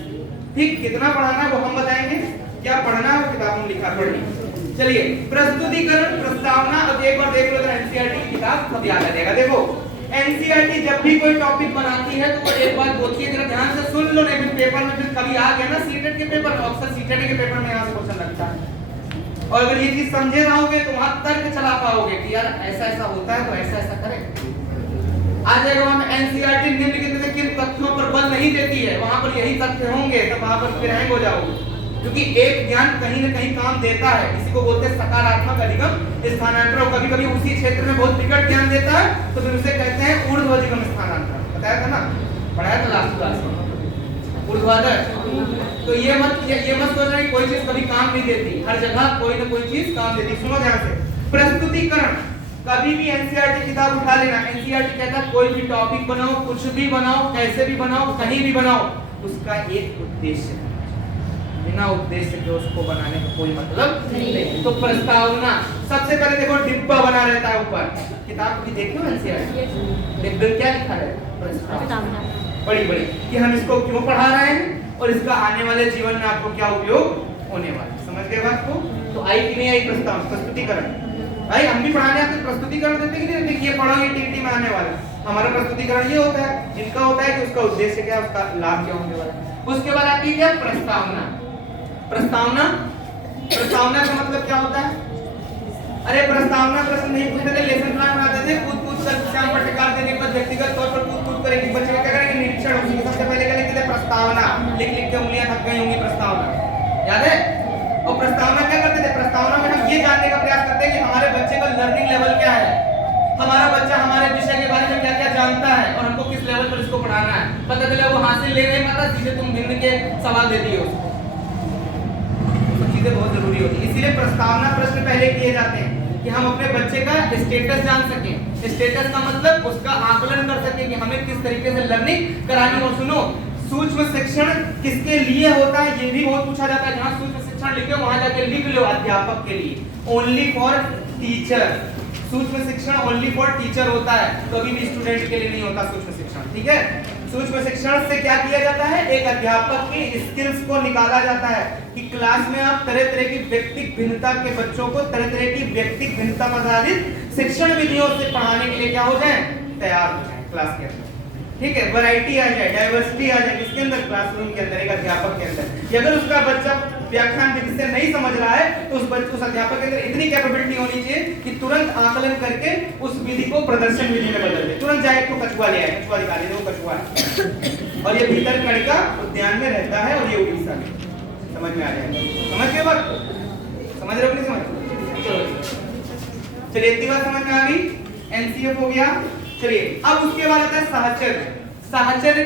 ठीक, कितना पढ़ाना है वो हम बताएंगे, क्या पढ़ना है वो किताबों में लिखा, पढ़िए। चलिए, प्रस्तुतिकरण, प्रस्तावना। अब एक बार देख लो तो एनसीईआरटी की किताब सब याद आ जाएगा। देखो, एनसीईआरटी जब भी कोई टॉपिक बनाती है तो वो एक बात बोलती है, जरा ध्यान से सुन लो, नहीं फिर पेपर में फिर कभी आ गया ना सीटेट के पेपर में, अक्सर सीटेट के पेपर में यहाँ से क्वेश्चन लगता है, और अगर ये चीज समझे रहोगे तो वहां तर्क चला पाओगे कि यार ऐसा ऐसा होता है तो ऐसा ऐसा करें। आ जाएगा वहां एनसीईआरटी निम्नलिखित में किन तथ्यों पर बल नहीं देती है, वहां पर यही तथ्य होंगे, तब वहां पर फिर हैंग हो जाओगे, क्योंकि एक ज्ञान कहीं ना कहीं काम देता है। इसी को बोलते हैं सकारात्मक अधिगम स्थानांतरण। और कभी कभी उसी क्षेत्र में बहुत विकट ज्ञान देता है तो फिर उसे कहते हैं ऊर्ध्वाधिगम स्थानांतरण। बताया था ना, पढ़ाया था लास्ट क्लास में, ऊर्ध्वाधर। तो ये मत सोचना कि कोई चीज कभी काम नहीं देती, हर जगह कोई ना कोई चीज काम देती। सुनो ध्यान से, प्रस्तुतिकरण। कभी भी एनसीईआरटी किताब उठा लेना, एनसीईआरटी कहता है कोई भी टॉपिक बनाओ, कुछ भी बनाओ, कैसे भी बनाओ, कहीं भी बनाओ, उसका एक उद्देश्य है, बिना उद्देश्य के उसको बनाने का कोई मतलब नहीं। तो प्रस्तावना, सबसे पहले देखो डिब्बा बना रहता है ऊपर, किताब भी देखो एनसीईआरटी, डिब्बे क्या लिखा है? प्रस्तावना। बड़ी बड़ी कि हम इसको क्यों पढ़ा रहे हैं और इसका आने वाले जीवन में आपको क्या उपयोग होने वाला है। समझ गए बात को? तो आई कि नहीं आई प्रस्ताव, प्रस्तुतिकरण? भाई हम भी पढ़ाने आते प्रस्तुतिकरण देते कि नहीं देते? ये पढ़ो, ये टीटी में आने वाला है। हमारा प्रस्तुतिकरण ये होता है, जिनका होता है कि उसका उद्देश्य क्या है, उसका लाभ क्या होने वाला है। उसके बाद आती है क्या? प्रस्तावना। प्रस्तावना, प्रस्तावना का मतलब क्या होता है? अरे प्रस्तावना प्रश्न नहीं पूछते थे, लेसन प्लान बनाते थे, कूद कूद कर श्याम पट्टिकार देने के बाद व्यक्तिगत तौर पर कूद कूद कर एक बच्चे का क्या करेंगे? निरीक्षण होगी। सबसे पहले क्या लिखते थे? प्रस्तावना। लिख लिख के उंगलियां थक गई होंगी। प्रस्तावना याद है? और प्रस्तावना क्या करते थे? प्रस्तावना में हम ये जानने का प्रयास करते हैं कि हमारे बच्चे का लर्निंग लेवल क्या है, हमारा बच्चा हमारे विषय के बारे में क्या क्या जानता है और हमको किस लेवल पर इसको पढ़ाना है। पता चला वो हासिल ले नहीं पाता, सीधे तुम भिन्न के सवाल दे दिए उसको। सब चीजें बहुत जरूरी होती है, इसीलिए प्रस्तावना प्रश्न पहले किए जाते हैं कि हम अपने बच्चे का स्टेटस जान सकें। स्टेटस का मतलब उसका आकलन कर सकें कि हमें किस तरीके से लर्निंग करानी। और सुनो, सूक्ष्म शिक्षण किसके लिए होता है ये भी बहुत पूछा जाता है। जहां सूक्ष्म शिक्षण लिखे वहां जाके लिख लो अध्यापक के लिए, ओनली फॉर टीचर। सूक्ष्म शिक्षण ओनली फॉर टीचर होता है, कभी भी स्टूडेंट के लिए नहीं होता सूक्ष्म शिक्षण। ठीक है, सूक्ष्म शिक्षण से क्या किया जाता है? एक अध्यापक की स्किल्स को निकाला जाता है कि क्लास में आप तरह तरह की व्यक्तिगत भिन्नता के बच्चों को तरह तरह की व्यक्तिगत भिन्नता पर आधारित शिक्षण विधियों से पढ़ाने के लिए क्या हो जाए? तैयार हो जाए क्लास के अंदर। ठीक है, वैरायटी आ जाए, डाइवर्सिटी आ जाए किसके अंदर? क्लासरूम के अंदर, एक अध्यापक के अंदर। कि अगर उसका बच्चा व्याख्यान विधि से नहीं समझ रहा है तो उस अध्यापक के अंदर इतनी कैपेबिलिटी होनी चाहिए कि तुरंत आकलन करके उस विधि को प्रदर्शन विधि में बदल दे। तुरंत जाए तो कछुआ ले आए, कछुआ दिखा दे, वो कछुआ है और ये भीतर कड़िका उद्यान में रहता है और ये उड़ीसा में। समझ में आ जाएगा? समझ गए बात? समझ रहे हो नहीं समझ? चलिए इतनी बात समझ में आ गई। एनसीएफ हो गया। चलिए अब उसके बाद आता है साहचर्य। साहचर्य